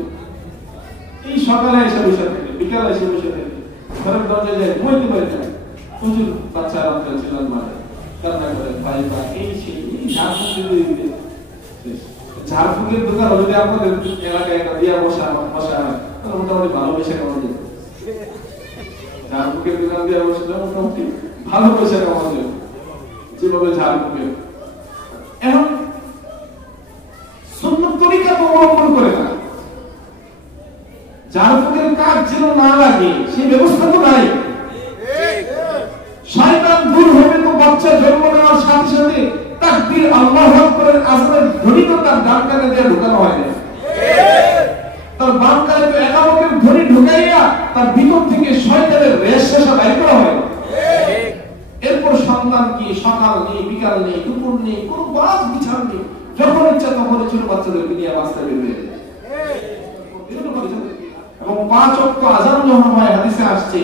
এই সকালে এসে বসে থাকে, বিকালে এসে বসে থাকে, ঘরের দরজায় যায়, ঘুমাইতে পারে না, প্রচুর বাচ্চা রাত্রে ছিলেন মারে, কান্না করে, ভাই ভাই এই সেই ঝাড়ফুঁকের দোকান যদি আপনাদের এলাকায় একটা দিয়া বসা হয়, তাহলে মোটামুটি ভালো পয়সা কামানো যেত। ঝাড়ফুঁকের দোকান দিয়া বসলে মোটামুটি ভালো পয়সা কামানো যেত, যেভাবে ঝাড়ফুঁকের। এখন সুন্নত তরিকা তো অবলম্বন করে না, ঝাড়ফুঁকের কাজ যেন না লাগে সেই ব্যবস্থা তো নাই। শয়তান দূর হবে তো বাচ্চা জন্ম নেওয়ার সাথে সাথে তাকবীর আল্লাহু আকবারের আজানের ধ্বনি তো তার ডান কানে দিয়ে ঢোকানো হয় না, তার বাম কানে তো একাবকের ধ্বনি ঢুকাইয়া তার ভিতর থেকে শয়তানের রেশা বাইর করা হয়। এরপর সন্তান কি সকাল নেই, বিকাল নেই, দুপুর নেই, কোনো বাস বিছান নেই, যখন ইচ্ছা তখন ছোট বাচ্চাদেরকে নিয়ে রাস্তায় বের হয়ে যায়। এবং 5 ওয়াক্ত আযান যখন হয়, হাদিসে আসছে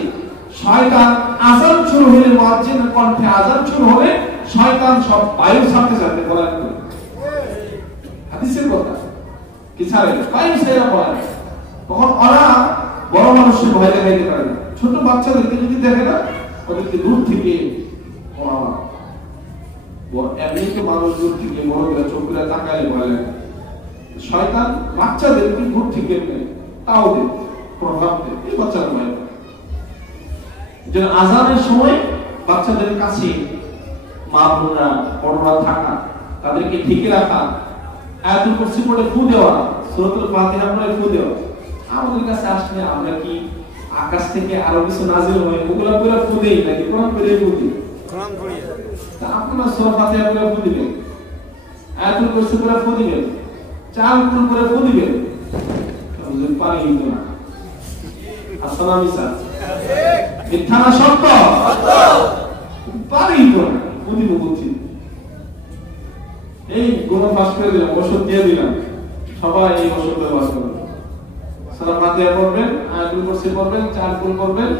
শয়তান আযান শুরু হলে, মুয়াজ্জিনের কণ্ঠে আযান শুরু হলে শয়তান সব বায়ু ছাড়তে ছাড়তে পলায়ন করে। হাদিসের কথা কি ছাড়ে, বায়ু ছেড়ে পলায়। তখন ওরা বড় মানুষের ভয় দেখাইতে পারে না, ছোট বাচ্চাদেরকে যদি দেখে না, ওদেরকে দূর থেকে এমনি তো মানুষ দূর থেকে বড় করে চোখ করে তাকালে ভয় লাগে, শয়তান বাচ্চাদেরকে দূর থেকে তাও দেয় প্রভাব দেয়, এই বাচ্চারা ভয় পায়। যেন আজানের সময় বাচ্চাদের কাছে মা বোনরা বড়রা থাকা, তাদেরকে ঠিক রাখা, আয়াতুল কুরসি পড়ে ফু দেওয়া, সূরাতুল ফাতিহা পড়ে ফু দেওয়া। আমাদের কাছে আসলে আমরা কি আকাশ থেকে আরো কিছু নাজিল হয় ওগুলা পুরো ফু দেই নাকি কোরআন পড়ে ফু দিই? কোরআন পড়ি। তা আপনারা সূরা ফাতিহা পড়ে ফু দিবেন, আয়াতুল কুরসি পড়ে ফু দিবেন, চাল কুল পড়ে ফু দিবেন, হুজুর পানি দিত না। আসসালামু আলাইকুম। মিথ্যা না সত্য? সত্য। পানি দিত না, ফু দিব বলছি। এই গুণ পাস করে দিলাম, ওষুধ দিয়ে দিলাম, সবাই এই ওষুধ ব্যবহার করবেন। সূরা ফাতিহা পড়বেন, আয়াতুল কুরসি পড়বেন, চার কুল পড়বেন,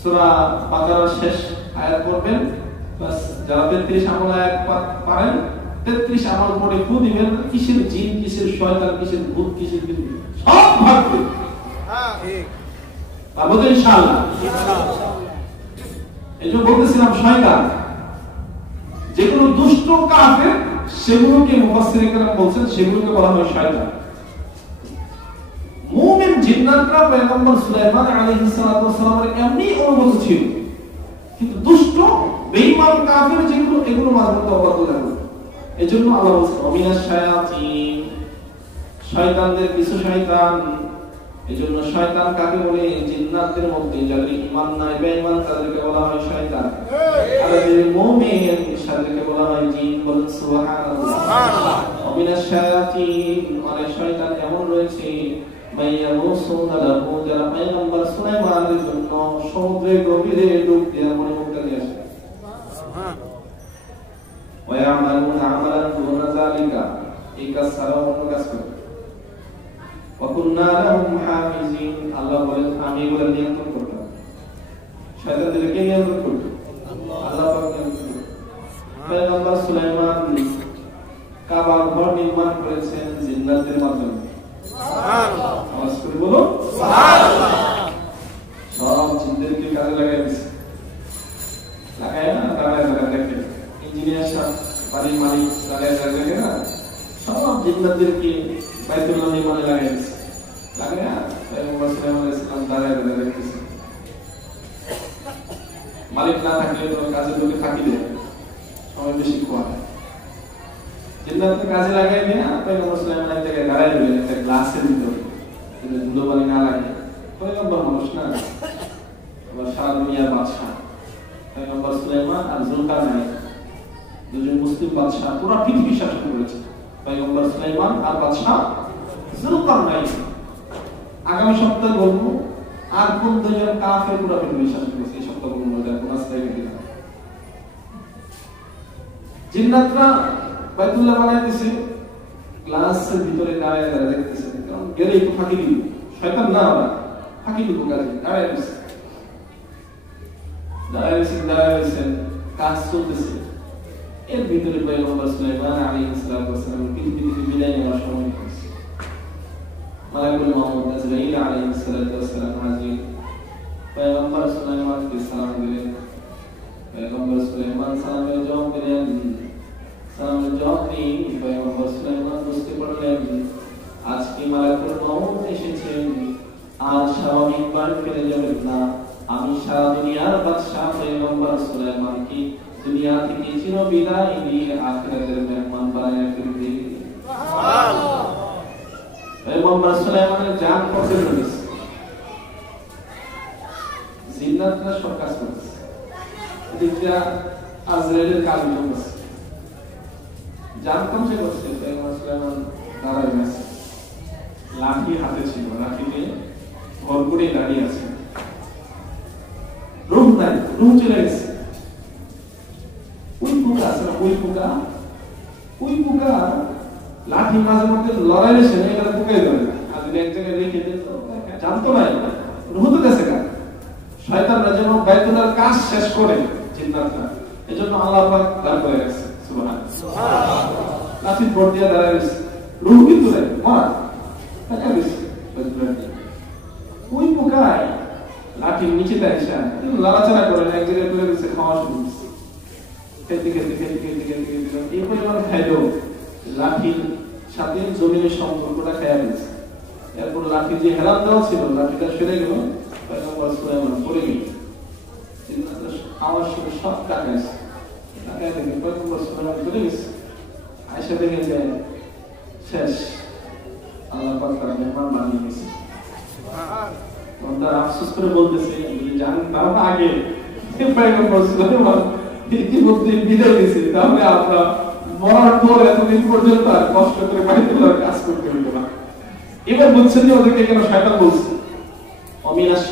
সূরা বাকারার শেষ আয়াত পড়বেন, বাস। যারা 33 আমল আয়াত পারেন 33 আমল পড়ে ফু দিবেন, কিসের জিন, কিসের শয়তান, কিসের ভূত, কিসের জিন সব ভাগবে। হ্যাঁ ঠিক। পাবো তো ইনশাআল্লাহ। ইনশাআল্লাহ। এইজন্য বলতেছিলাম শয়তান যেগুলো দুষ্ট কাফের সেগুলোকে মুফাসসিরিন কেরাম বলছেন সেগুলোকে বলা হয় শয়তান। মুমিন জিন্নাতরা পয়গম্বর সুলাইমান আলাইহিস সালাতু ওয়াস সালামের এমনি অনুমত ছিল, কিন্তু দুষ্ট বেঈমান কাফের যেগুলো এগুলো মাঝে তওবা করে না। এজন্য আল্লাহ বলেন ওমিনাশ শায়াতিন, শয়তানদের কিছু শয়তান। এজন্য শয়তান কাকে বলে? জিন্নাতদের মধ্যে যাদের ঈমান নাই, বেঈমান তাদেরকে বলা হয় শয়তান। আর যাদের মুমিন তাদেরকে বলা হয় জিন। বলেন সুবহানাল্লাহ। সুবহানাল্লাহ। ওমিনাশ শায়াতিন, অনেক শয়তান এমন রয়েছে মাইয়ামুসুনা লাহু, যারা পয়গম্বর সুলাইমানের জন্য সমুদ্রের গভীরে ডুব দিয়ে মনে মুক্তা দিয়ে আসে। সুবহানাল্লাহ। ওয়া ইয়ামালুনা আমালান দুনা যালিকা, এই কাজ ছাড়াও অন্য কাজ করে। ওয়া কুননা লাহুম হাফিজিন, আল্লাহ বলেন আমি এগুলো নিয়ন্ত্রণ করতাম। শয়তানদেরকে নিয়ন্ত্রণ করতাম আল্লাহ পাক নিয়ন্ত্রণ করতেন। পয়গম্বর সুলাইমান কাবা ঘর নির্মাণ করেছেন জিন্নাতের মাধ্যমে। সুবহানাল্লাহ। আওয়াজ করে বলো সুবহানাল্লাহ। সব জিনদেরকে কাজে লাগাই দিয়েছে, লাগায় না দাঁড়ায় দাঁড়ায় দেখে ইঞ্জিনিয়ার সাহেব বাড়ির মালিক দাঁড়ায় দাঁড়ায় দেখে না, সব জিন্নাতদেরকে বাইতুল্লাহ নির্মাণে লাগাই দিয়েছে। লাগায় না পয়গম্বর সুলাইমান আলাইহিস সালাম দাঁড়ায় দাঁড়ায় দেখতেছে। মালিক না থাকলে তো কাজের লোকে ফাঁকি দেয়, সময় বেশি খোয়া হয়। জিন্নাতকে কাজে লাগাই দিয়ে পয়গম্বর সুলাইমান এক জায়গায় দাঁড়ায় রইলেন একটা গ্লাসের ভিতরে, কিন্তু ধুলোবালি না লাগে। পয়গম্বর মানুষ না, আবার সারা দুনিয়ার বাদশা পয়গম্বর সুলাইমান আর জুলকারনাইন, দুজন মুসলিম বাদশা পুরো পৃথিবী শাসন করেছে। পয়গম্বর সুলাইমান আর বাদশা জুলকারনাইন। আগামী সপ্তাহে বলবো আর কোন দুজন কাফের পুরো পৃথিবী শাসন করেছে, এই সপ্তাহে বলবো এটা কোন আস্তায় গেছে। জিন্নাতরা বাইতুল্লাহ বানাইতেছে, গ্লাসের ভিতরে দাঁড়ায় দাঁড়ায় দেখতেছে, কারণ গেলে একটু ফাঁকি দিব, শয়তান না আমরা ফাঁকি দিব কাজে। দাঁড়ায় রয়েছে দাঁড়ায় রয়েছেন, কাজ চলতেছে। এর ভিতরে পয়গম্বর সুলাইমান আলাইহিস সালাম পৃথিবী থেকে বিদায় নেওয়ার সময় হয়েছে। মালাকুল মাউত আজরাইল আলাইহিস সালাম হাজির, পয়গম্বর সুলাইমানকে সালাম দিলেন। পয়গম্বর সুলাইমান সালামের জবাব দিলেন। সালামের জবাব দিয়ে পয়গম্বর সুলাইমান বুঝতে পারলেন আজকে মালাকুল মাউত এসেছেন, আর স্বাভাবিক বাড়ি ফিরে যাবেন না। আমি সারা দুনিয়ার বাদশা পয়গম্বর সুলাইমানকে দুনিয়া থেকে চির বিদায় দিয়ে আখিরাতের মেহমান বানায় ফিরবে। সুবহানাল্লাহ। পয়গম্বর সুলাইমানের জান পথে রয়েছে, জিন্নাতরা সব কাজ করছে, এদিকে আজরাইলের কাজ করছে। জান পথে করছে, পয়গম্বর সুলাইমান দাঁড়ায় আছে, লাঠি হাতে ছিল, লাঠিতে ভর করে দাঁড়িয়ে আছে। রুহ নাই, রুহ চলে গেছে। ওই পোকা লাঠি মাঝে মধ্যে লড়াই এসে না, এটা পোকাই ধরে না। আর যদি এক জায়গায় রেখে দিত জানতো না, রুহ তো গেছে গা। শয়তানরা যেন বাইতুল্লাহর কাজ শেষ করে জিন্নাতরা, এজন্য আল্লাহ পাক দাঁড় করে গেছে। সুবহানাল্লাহ। লাঠির ভর দিয়ে দাঁড়ায় গেছে, রুহ কিন্তু নাই, মরা টাকা গেছে। ওই পোকায় লাঠির নিচে দাঁড়িয়েছে, লাড়াচাড়া করে এক জায়গায় তুলে গেছে, খাওয়া শুরু করছে। খেতে খেতে খেতে খেতে খেতে খেতে এই পরিমাণ খাইলো লাঠির সাথে জমিনের সম্পর্কটা খেয়ে গেছে। এরপর লাঠি যে হেরাম দেওয়া ছিল লাঠিটা সরে গেল, পয়গম্বর সুলাইমান পড়ে গেল। আওয়াজ শুনে সব টাকাইছে, টাকায় দেখে পয়গম্বর সুলাইমান চলে গেছে। আয়সা দেখে যায় শেষ, আল্লাহ পাক তার মেহমান বানিয়ে গেছে। তার আফসোস করে বলতেছে জানতাম আগে পয়গম্বর সুলাইমান ইতিমধ্যে বিদায় দিয়েছে, তাহলে আমরা মরার পর এতদিন পর্যন্ত আর কষ্ট করে বাড়িতে কাজ করতে হইতো না। এবার বুঝছেন যে ওদেরকে কেন শয়তান বলছে। অমিনাশ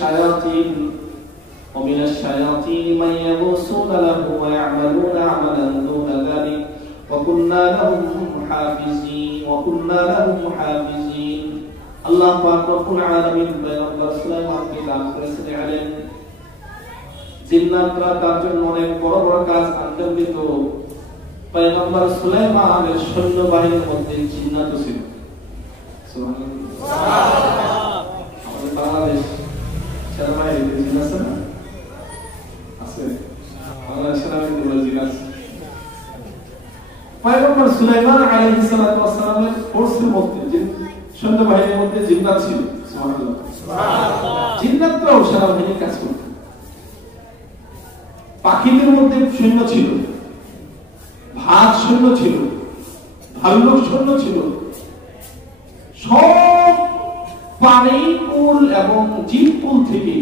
শায়াতিন মান ইয়াবুসুনা লাহু ওয়া ইয়া'মালুনা আমালান দুনা যালিক ওয়া কুননা লাহুম হাফিজিন। আল্লাহ পাক রব্বুল আলামিন পয়গম্বর সুলাইমানকে দান করেছেন ইলম। জিন্নাতরা তার জন্য অনেক বড় বড় কাজ আঞ্জাম দিত। পয়গম্বর সুলাইমানের সৈন্যবাহিনীর মধ্যে জিন্নাত ছিল। আমাদের বাংলাদেশ সেনাবাহিনীতে জিন আছে না? আছে। বাংলাদেশ সেনাবাহিনীতে জিন আছে। পয়গম্বর সুলাইমান আলাইহিস সালাতু ওয়াস সালামের ফোর্সের মধ্যে সৈন্যবাহিনীর মধ্যে জিন্নাত ছিল। সুবহানাল্লাহ। জিন্নাতরাও সেনাবাহিনীর কাজ করত। পাখিদের মধ্যে সৈন্য ছিল, ভাত সৈন্য ছিল, ভাল্লুক সৈন্য ছিল। সব পানি কুল এবং জিন কুল থেকে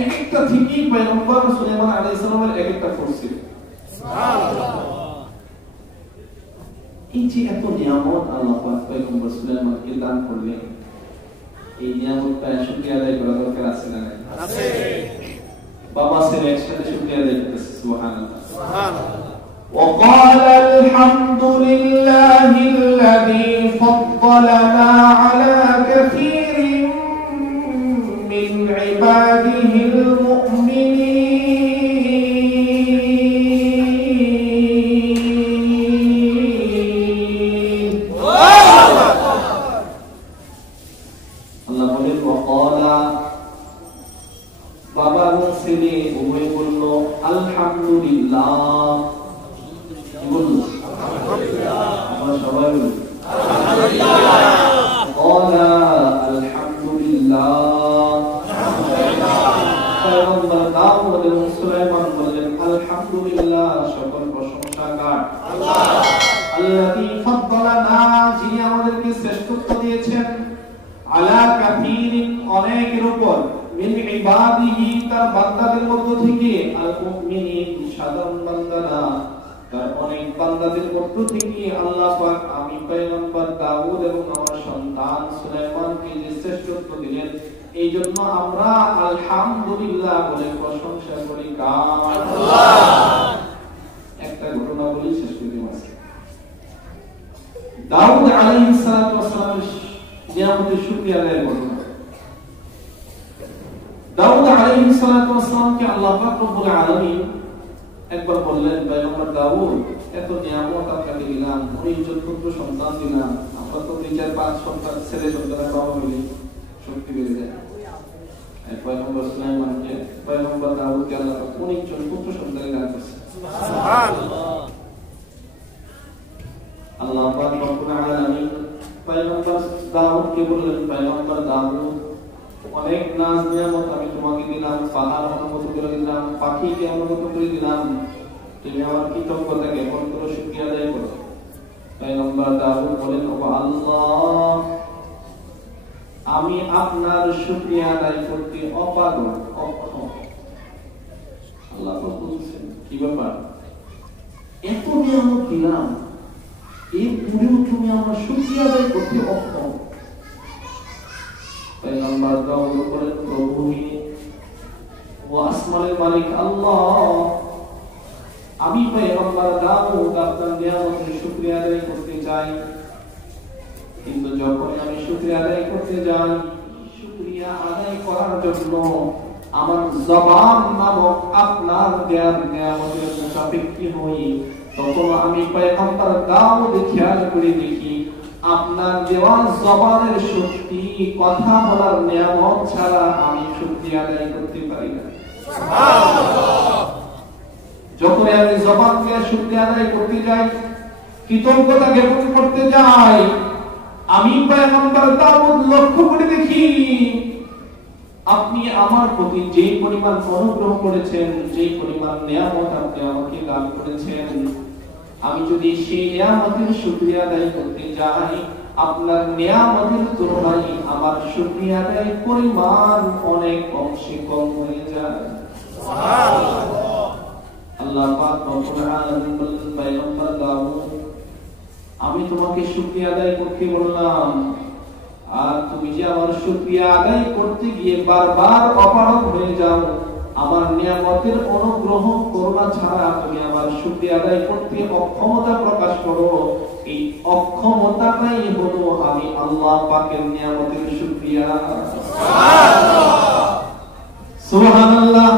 এক একটা থেকে পয়গম্বর সুলাইমান আলাইহিস সালামের এক একটা ফোর্স ছিল। সুবহানাল্লাহ। এই যে এত নিয়ামত আল্লাহ পাক পয়গম্বর সুলাইমানকে দান করলেন, এই নিয়ামতটা শুকরিয়া আদায় করা দরকার আছে না? আছে। বাবা ছেলে একসাথে শুকরিয়া আদায় করতেছে। সুবহানাল্লাহ। সুবহানাল্লাহ। وقال الحمد لله الذي فضلنا على كثير من عباده المؤمنين. الله বলেন وقال বাবা এবং ছেলে উভয় বলল আলহামদুলিল্লাহ। সকল প্রশংসা কার? আল্লাযী ফাদ্দালানা, যিনি আমাদেরকে শ্রেষ্ঠত্ব দিয়েছেন, আলা কাসীরিন, অনেকের উপর, মিন ইবাদিহি, তার বান্দাদের মধ্য থেকে, আল মুমিনিন, সাধারণ বান্দারা, তার অনেক বান্দাদের মধ্য থেকে আল্লাহ পাক আমি পয়গম্বর দাউদ এবং আমার সন্তান সুলাইমানকে যে শ্রেষ্ঠত্ব দিলেন, এই জন্য আমরা আলহামদুলিল্লাহ বলে প্রশংসা করি কার? আল্লাহ। একটা ঘটনা বলি শেষ করে দিব। দাউদ আলাইহিস সালাতু ওয়াস সালামের নিয়ামতের শুকরিয়া আদায়ের ঘটনা। দাউদ আলাইহিস সালাতু ওয়াস সালামকে আল্লাহ পাক রব্বুল আলামিন একবার বললেন, পয়গম্বর দাউদ, এত নিয়ামত আপনাকে দিলাম, 19 পুত্র সন্তান দিলাম, আমরা তো 3-4-5 সন্তান ছেলে সন্তানের বাবা মিলে শক্তি বেড়ে যায়। পয়গম্বর সুলাইমানকে, পয়গম্বর দাউদকে আল্লাহ 19 পুত্র সন্তানের দান করেছেন। সুবহানাল্লাহ। আল্লাহ পাক রব্বুল আলামিন পয়গম্বর দাউদকে বললেন, পয়গম্বর দাউদ, অনেক নাজ নিয়ামত আমি তোমাকে দিলাম, পাহাড় অনুমতি করে দিলাম, পাখিকে অনুমতি করে দিলাম, তুমি আমার কৃতজ্ঞতা জ্ঞাপন করো, শুকরিয়া আদায় করো। পয়গম্বর দাউদ বলেন, ও আল্লাহ, আমি আপনার শুকরিয়া আদায় করতে অপারগ, অক্ষম। আল্লাহ তো বলছেন, কি ব্যাপার, এত নিয়ামত দিলাম, এরপরেও তুমি আমার শুকরিয়া আদায় করতে অক্ষম। পয়গম্বর দাউদ বলেন, প্রভু ও আসমানের মালিক আল্লাহ, আমি পয়গম্বর দাউদ আপনার নিয়ামতের শুকরিয়া আদায় করতে চাই, কিন্তু যখন আমি শুকরিয়া আদায় করতে যাই, শুকরিয়া আদায় করার জন্য আমার জবান নামক আপনার দেয়ার নিয়ামতের মুসাফিকি হই, তখন আমি পয়গম্বর দাউদ খেয়াল করে দেখি আপনার দেওয়া জবানের শক্তি, কথা বলার নিয়ামত ছাড়া আমি শুকরিয়া আদায় করতে পারি না। সুবহানাল্লাহ। যখন আমি জবান দিয়ে শুকরিয়া আদায় করতে যাই, কৃতজ্ঞতা জ্ঞাপন করতে যাই, আমি পয়গম্বর দাউদ লক্ষ্য করে দেখি আপনি আমার প্রতি যে পরিমাণ অনুগ্রহ করেছেন, যে পরিমাণ নিয়ামত আপনি আমাকে দান করেছেন, আমি যদি সেই নিয়ামতের শুকরিয়া আদায় করতে যাই, আপনার নিয়ামতের তুলনায় আমার শুকরিয়া আদায়ের পরিমাণ অনেক অংশে কম হয়ে যায়। সুবহানাল্লাহ। আল্লাহ পাক রব্বুল আলামিন বলেন, পয়গম্বর দাউদ, আমি তোমাকে শুকরিয়া আদায় করতে বললাম, আর তুমি যে আমার শুকরিয়া আদায় করতে গিয়ে বারবার অপারগ হয়ে যাও, আমার নিয়ামতের অনুগ্রহ করুণা ছাড়া তুমি আমার শুকরিয়া আদায় করতে অক্ষমতা প্রকাশ করো, এই অক্ষমতাটাই হলো আমি আল্লাহ পাকের নিয়ামতের শুকরিয়া। সুবহানাল্লাহ সুবহানাল্লাহ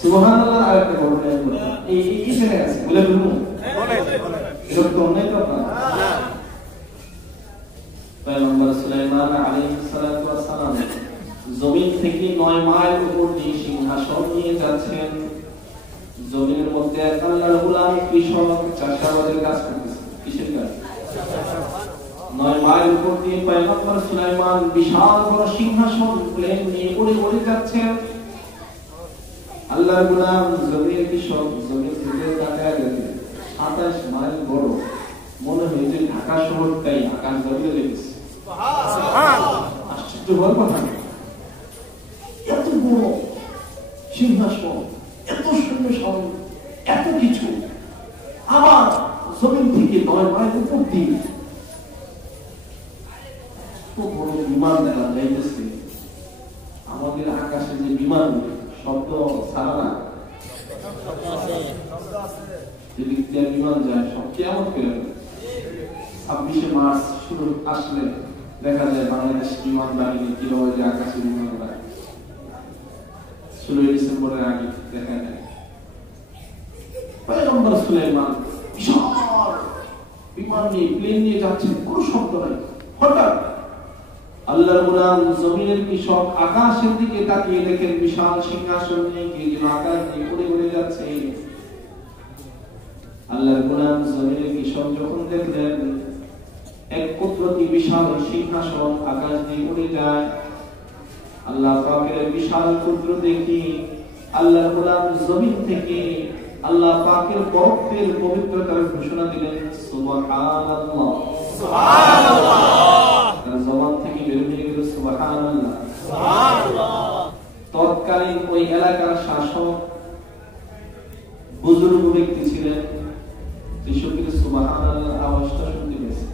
সুবহানাল্লাহ। আরেকটা বলবেন, এই জায়গায় আছে বলে বলুন, এরকম তো অনেক আপনার পয়গম্বর সুলাইমান আলাইহিস সালাতু ওয়াস সালাম জমিন থেকে 9 মাইল উপর দিয়ে সিংহাসন নিয়ে যাচ্ছেন। জমিনের মধ্যে আল্লাহর গোলাম কৃষক চাষাবাদের কাজ করতেছে। কিসের কাজ? 9 মাইল উপর দিয়ে পয়গম্বর সুলাইমান বিশাল বড় সিংহাসন প্লেন নিয়ে উড়ে উড়ে যাচ্ছেন। আল্লাহর গোলাম জমিনের কৃষক জমিন থেকে তাকায় দেখে 27 মাইল বড়, মনে হয় যে ঢাকা শহরটাই আকাশ জমিনে লেগেছে। সুবহানাল্লাহ। আশ্চর্য বড় কথা, এত বড় সিংহাসন, এত সুন্দর সামনে, এত কিছু, আবার জমিন থেকে 9 মাইল উপর দিয়ে বড় বিমান দেখা যাইতেছে। আমাদের আকাশে যে বিমান শব্দ ছাড়া না, বিমান যায় সব কেমন করে 26শে মার্চ শুরু আসলে দেখা যায় বাংলাদেশ বিমান বাহিনী কিভাবে যে আকাশে বিমান উড়ায়। 16 ডিসেম্বরের আগে দেখা যায় পয়গম্বর সুলাইমান বিশাল বিমান নিয়ে প্লেন নিয়ে যাচ্ছেন, কোনো শব্দ নাই। হঠাৎ আল্লাহর গোলাম জমিনের কৃষক আকাশের দিকে তাকিয়ে দেখেন বিশাল সিংহাসন নিয়ে কে যেন আকাশ দিয়ে উড়ে উড়ে যাচ্ছে। আল্লাহর গোলাম জমিনের কৃষক যখন দেখলেন এক কুদরতি বিশাল সিংহাসন আকাশ দিয়ে উড়ে যায়, আল্লাহ পাকের বিশাল কুদরত দেখি আল্লাহর গোলাম জমিন থেকে আল্লাহ পাকের পবিত্রের পবিত্রতার ঘোষণা দিলেন, সুবহানাল্লাহ সুবহানাল্লাহ। তার জবান থেকে বের হয়ে গেল সুবহানাল্লাহ সুবহানাল্লাহ। তৎকালীন ওই এলাকার শাসক বুজুর্গ ব্যক্তি ছিলেন, কৃষকের সুবহানাল্লাহ আওয়াজটা শুনতে পেয়েছে।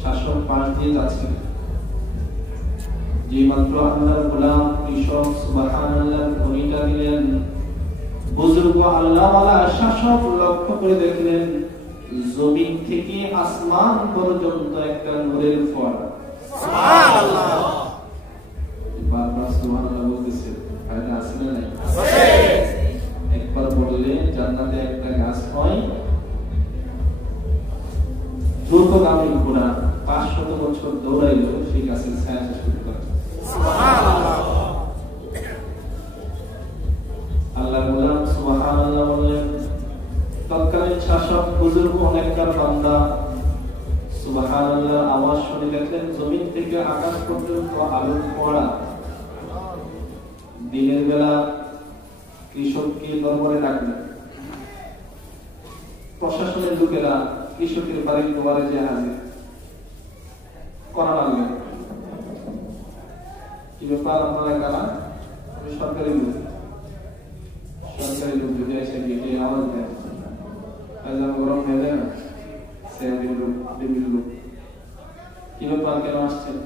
শাসক পাশ দিয়ে যাচ্ছেন, যে মাত্র আল্লাহর গোলাম কৃষক সুবহানাল্লাহ ধ্বনিটা দিলেন, বুজুর্গ আল্লাহওয়ালা শাসক লক্ষ্য করে দেখলেন জমিন থেকে আসমান পর্যন্ত একটা নূরের ফোয়ারা। সুবহানাল্লাহ। বারবার সুবহানাল্লাহ বলতেছে, ফায়দা আছে না নাই? আছে। একবার বললে জান্নাতে একটা গাছ হয়, দ্রুতগামী ঘোড়া 500 বছর দৌড়াইলেও সেই গাছের ছায়া শেষ করতে পারে। সুবহানাল্লাহ। আল্লাহর গোলাম সুবহানাল্লাহ বলেন, তৎকালীন শাসক বুজুর্গ অনেকটা বান্দা সুবহানাল্লাহ আওয়াজ শুনে দেখলেন জমিন থেকে আকাশ পর্যন্ত আলোর ফোয়ারা। দিনের বেলা কৃষককে দরবারে ডাকলেন, প্রশাসনের লোকেরা কৃষকের বাড়ির দুয়ারে যে হাজির করা লাগলেন। কি ব্যাপার আপনারা কারা? আমি সরকারি লোক। সরকারি লোক যদি এসে গেটে আওয়াজ দেয়, গরম হয়ে যায় না, কি ব্যাপার, কেন আসছেন?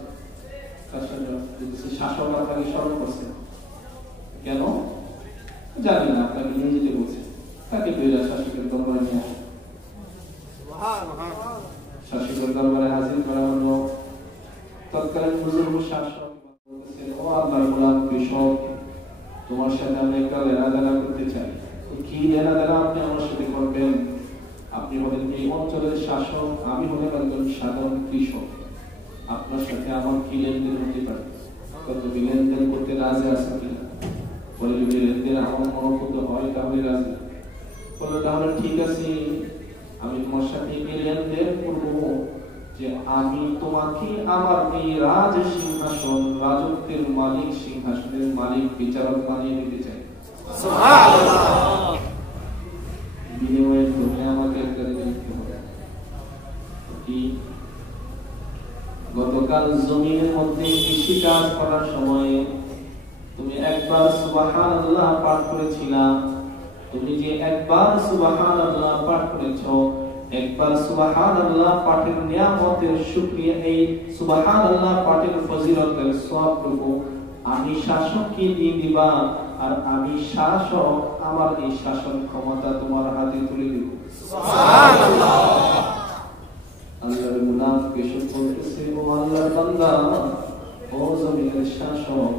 শাসক আপনাকে স্মরণ করছেন কেন জানি না, আপনাকে নিয়ে যেতে বলছে। তাকে শাসকের দরবারে নিয়ে আসে। শাসকের দরবারে হাজির করা হলো। তৎকালীন বুজুর্গ শাসক বলতেছেন, ও আল্লাহর গোলাম কৃষক, তোমার সাথে আমি একটা লেনাদেনা করতে চাই। কি লেনাদেনা আপনি আমার সাথে করবেন? আপনি হলেন এই অঞ্চলের শাসক, আমি হলাম একজন সাধারণ কৃষক। আপনার সাথে আমার কি লেনদেন হতে পারে? কত লেনদেন করতে রাজি আছেন কিনা? বলে যদি লেনদেন আমার মনোভূত হয় তাহলে রাজি। বলে তাহলে ঠিক আছে, আমি তোমার সাথে এই লেনদেন করবো যে আমি তোমাকে আমার এই রাজ সিংহাসন, রাজত্বের মালিক, সিংহাসনের মালিক, বিচারক বানিয়ে দিতে চাই। সুবহানাল্লাহ। বিনিময়ে তুমি আমাকে একটা দিতে হবে কি? গতকাল জমিনের মধ্যে কৃষি কাজ করার সময় তুমি একবার সুবহানাল্লাহ পাঠ করেছিলা। তুমি যে একবার সুবহানাল্লাহ পাঠ করেছো, একবার সুবহানাল্লাহ পাঠের নিয়ামতের শুকরিয়া, এই সুবহানাল্লাহ পাঠের ফজিলতের সওয়াবটুকু আমি শাসককে দিয়ে দিবা, আর আমি শাসক আমার এই শাসন ক্ষমতা তোমার হাতে তুলে দেব। সুবহানাল্লাহ। আল্লাহর গোলাম কেশব বলতেছে, ও আল্লাহর বান্দা, ও জমিনের শাসক,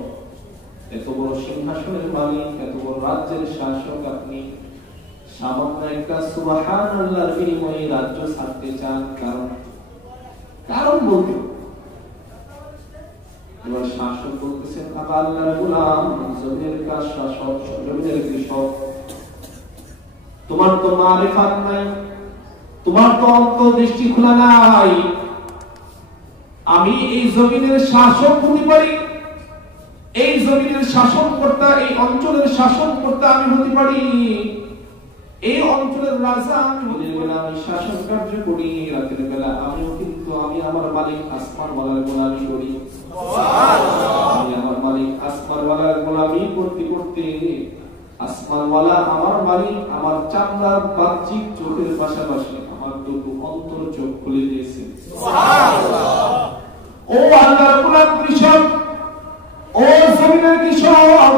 এত বড় সিংহাসনের মালিক, এত বড় রাজ্যের শাসক, আপনি সামান্য একটা সুবহানাল্লাহর বিনিময়ে রাজ্য ছাড়তে চান, কারণ বলতে। এবার শাসক বলতেছেন, আল্লাহর গোলাম, জমিনের কাজ শাসক, জমিনের কৃষক, তোমার তো মারিফাত নাই, তোমার তো অন্তর্দৃষ্টি খোলা নাই। আমি এই জমিনের শাসক হতে পারি, এই জমিনের শাসনকর্তা, এই অঞ্চলের শাসনকর্তা আমি হতে পারি, এই অঞ্চলের রাজা আমি হতে পারি, আমি শাসন কার্য করি। রাতের বেলা আমিও কিন্তু আমি আমার মালিক আসমান ওয়ালার গোলামি করি। আমি আমার মালিক আসমান ওয়ালার গোলামি করতে করতে আসমান ওয়ালা আমার মালিক আমার চামড়ার বাহ্যিক চোখের পাশাপাশি আমার দুটো অন্তর চোখ খুলে দিয়েছে। ও আল্লাহর গোলাম কৃষক, ও জমিনের কৃষক,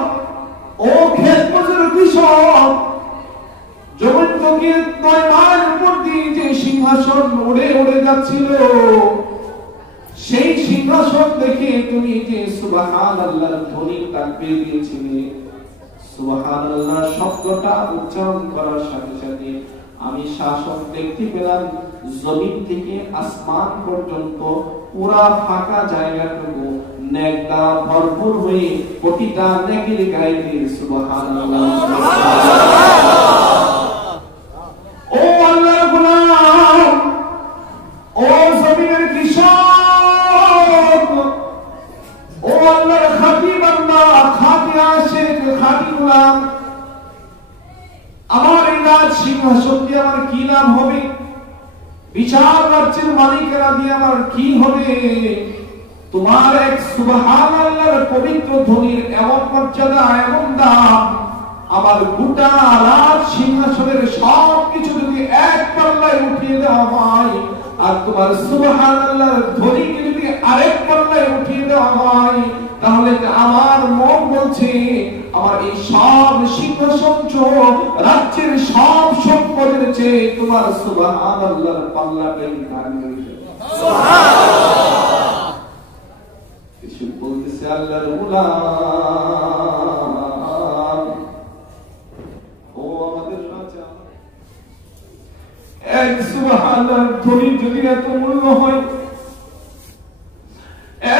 ও ক্ষেত মজুর কৃষক, জমিন থেকে 9 মাইল উপর দিয়ে যে সিংহাসন উড়ে উড়ে যাচ্ছিল, সেই সিংহাসন দেখে তুমি যে সুবহানাল্লাহর ধ্বনি তাকবীর দিয়েছিলে, সুবহানাল্লাহ শব্দটা উচ্চারণ করার সাথে সাথে আমি শাসক দেখতে পেলাম জমিন থেকে আসমান পর্যন্ত পুরা ফাঁকা জায়গাটুকু নেক দ্বারা ভরপুর হয়ে প্রতিটা নেকের গায়ে সুবহানাল্লাহ। ও আল্লাহর গোলাম, ও জমিনের কৃষক, ও আল্লাহর খাঁটি বান্দা, খাঁটি আশিক, খাঁটি গোলাম, আমার এই রাজ সিংহাসন দিয়ে আমার কি লাভ হবে? বিচার রাজ্যের মালিকেরা দিয়ে আমার কি হবে? তোমার এক সুবহানাল্লাহর পবিত্র ধ্বনির এমন মর্যাদা, এমন দাম, আমার গোটা রাজ সিংহাসনের সবকিছু যদি এক পাল্লায় উঠিয়ে দেওয়া হয়, আর তোমার সুবহানাল্লাহর ধ্বনিকে যদি আরেক পাল্লায় উঠিয়ে দেওয়া হয়, তাহলে আমার মন বলছে আমার এই সব সিংহাসন রাজ্যের সব সম্পদের চেয়ে তোমার সুবহানাল্লাহর পাল্লাটাই ভারী হয়ে যাবে। সুবহানাল্লাহ। কিছু বলতেছে আল্লাহর গোলাম, ও আমাদের রাজা, এক সুবহানাল্লাহর ধ্বনি যদি এত মূল্য হয়,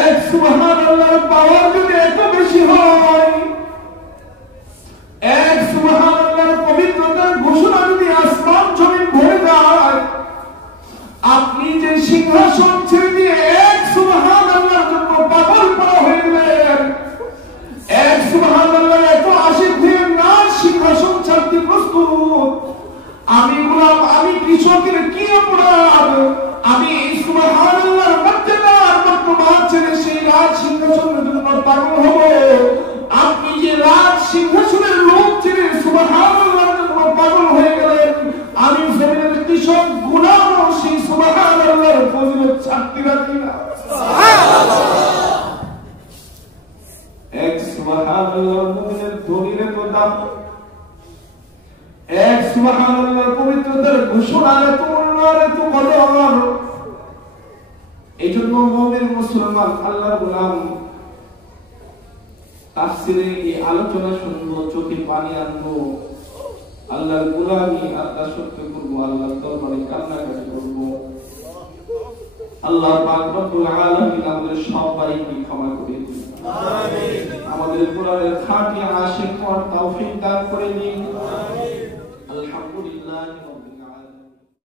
এক সুবহানাল্লাহর পাওয়ার যদি এত বেশি হয়, এক সুবহানাল্লাহর পবিত্রতার ঘোষণা যদি আসমান জমিন ভরে যায়, আপনি যে সিংহাসন ছেড়ে দিয়ে এক সুবহানাল্লাহর জন্য পাগল পড়া হয়ে গেলেন, এক সুবহানাল্লাহ এত আশিক হয়ে না সিংহাসন ছাড়তে প্রস্তুত, আমি গোলাম, আমি কৃষকের কি অপরাধ? আমি এই সুবহানাল্লাহর মর্যাদার বর্তমান ছেড়ে সেই রাজ সিংহাসনের জন্য পাগল হব? আপনি যে রাজ সিংহাসনের লোক ছেড়ে সুবহানাল্লাহর জন্য পাগল হয়ে গেলেন, আমি জমিনের কৃষক গোলাম সেই সুবহানাল্লাহর ফজিলত ছাড়তে রাখি না। সুবহানাল্লাহ। এক সুবহানাল্লাহর মুমিনের ধ্বনির এত দাম, এক সুবহানাল্লাহর পবিত্রতার ঘোষণা এত মূল্য, এত কদর। এই জন্য মুমিন মুসলমান আল্লাহর গোলাম তাফসীরে এই আলোচনা শুনবো, চোখে পানি আনবো, আল্লাহর গোলামি আল্লাহ সত্য করবো, আল্লাহর দরবারে কান্নাকাটি করবো। আল্লাহ পাক রব্বুল আলামিন আমাদের সবাইকে ক্ষমা করে দিন। আমিন। আমাদের কোরআনের খাঁটি আশিক হওয়ার তৌফিক দান করে দিন।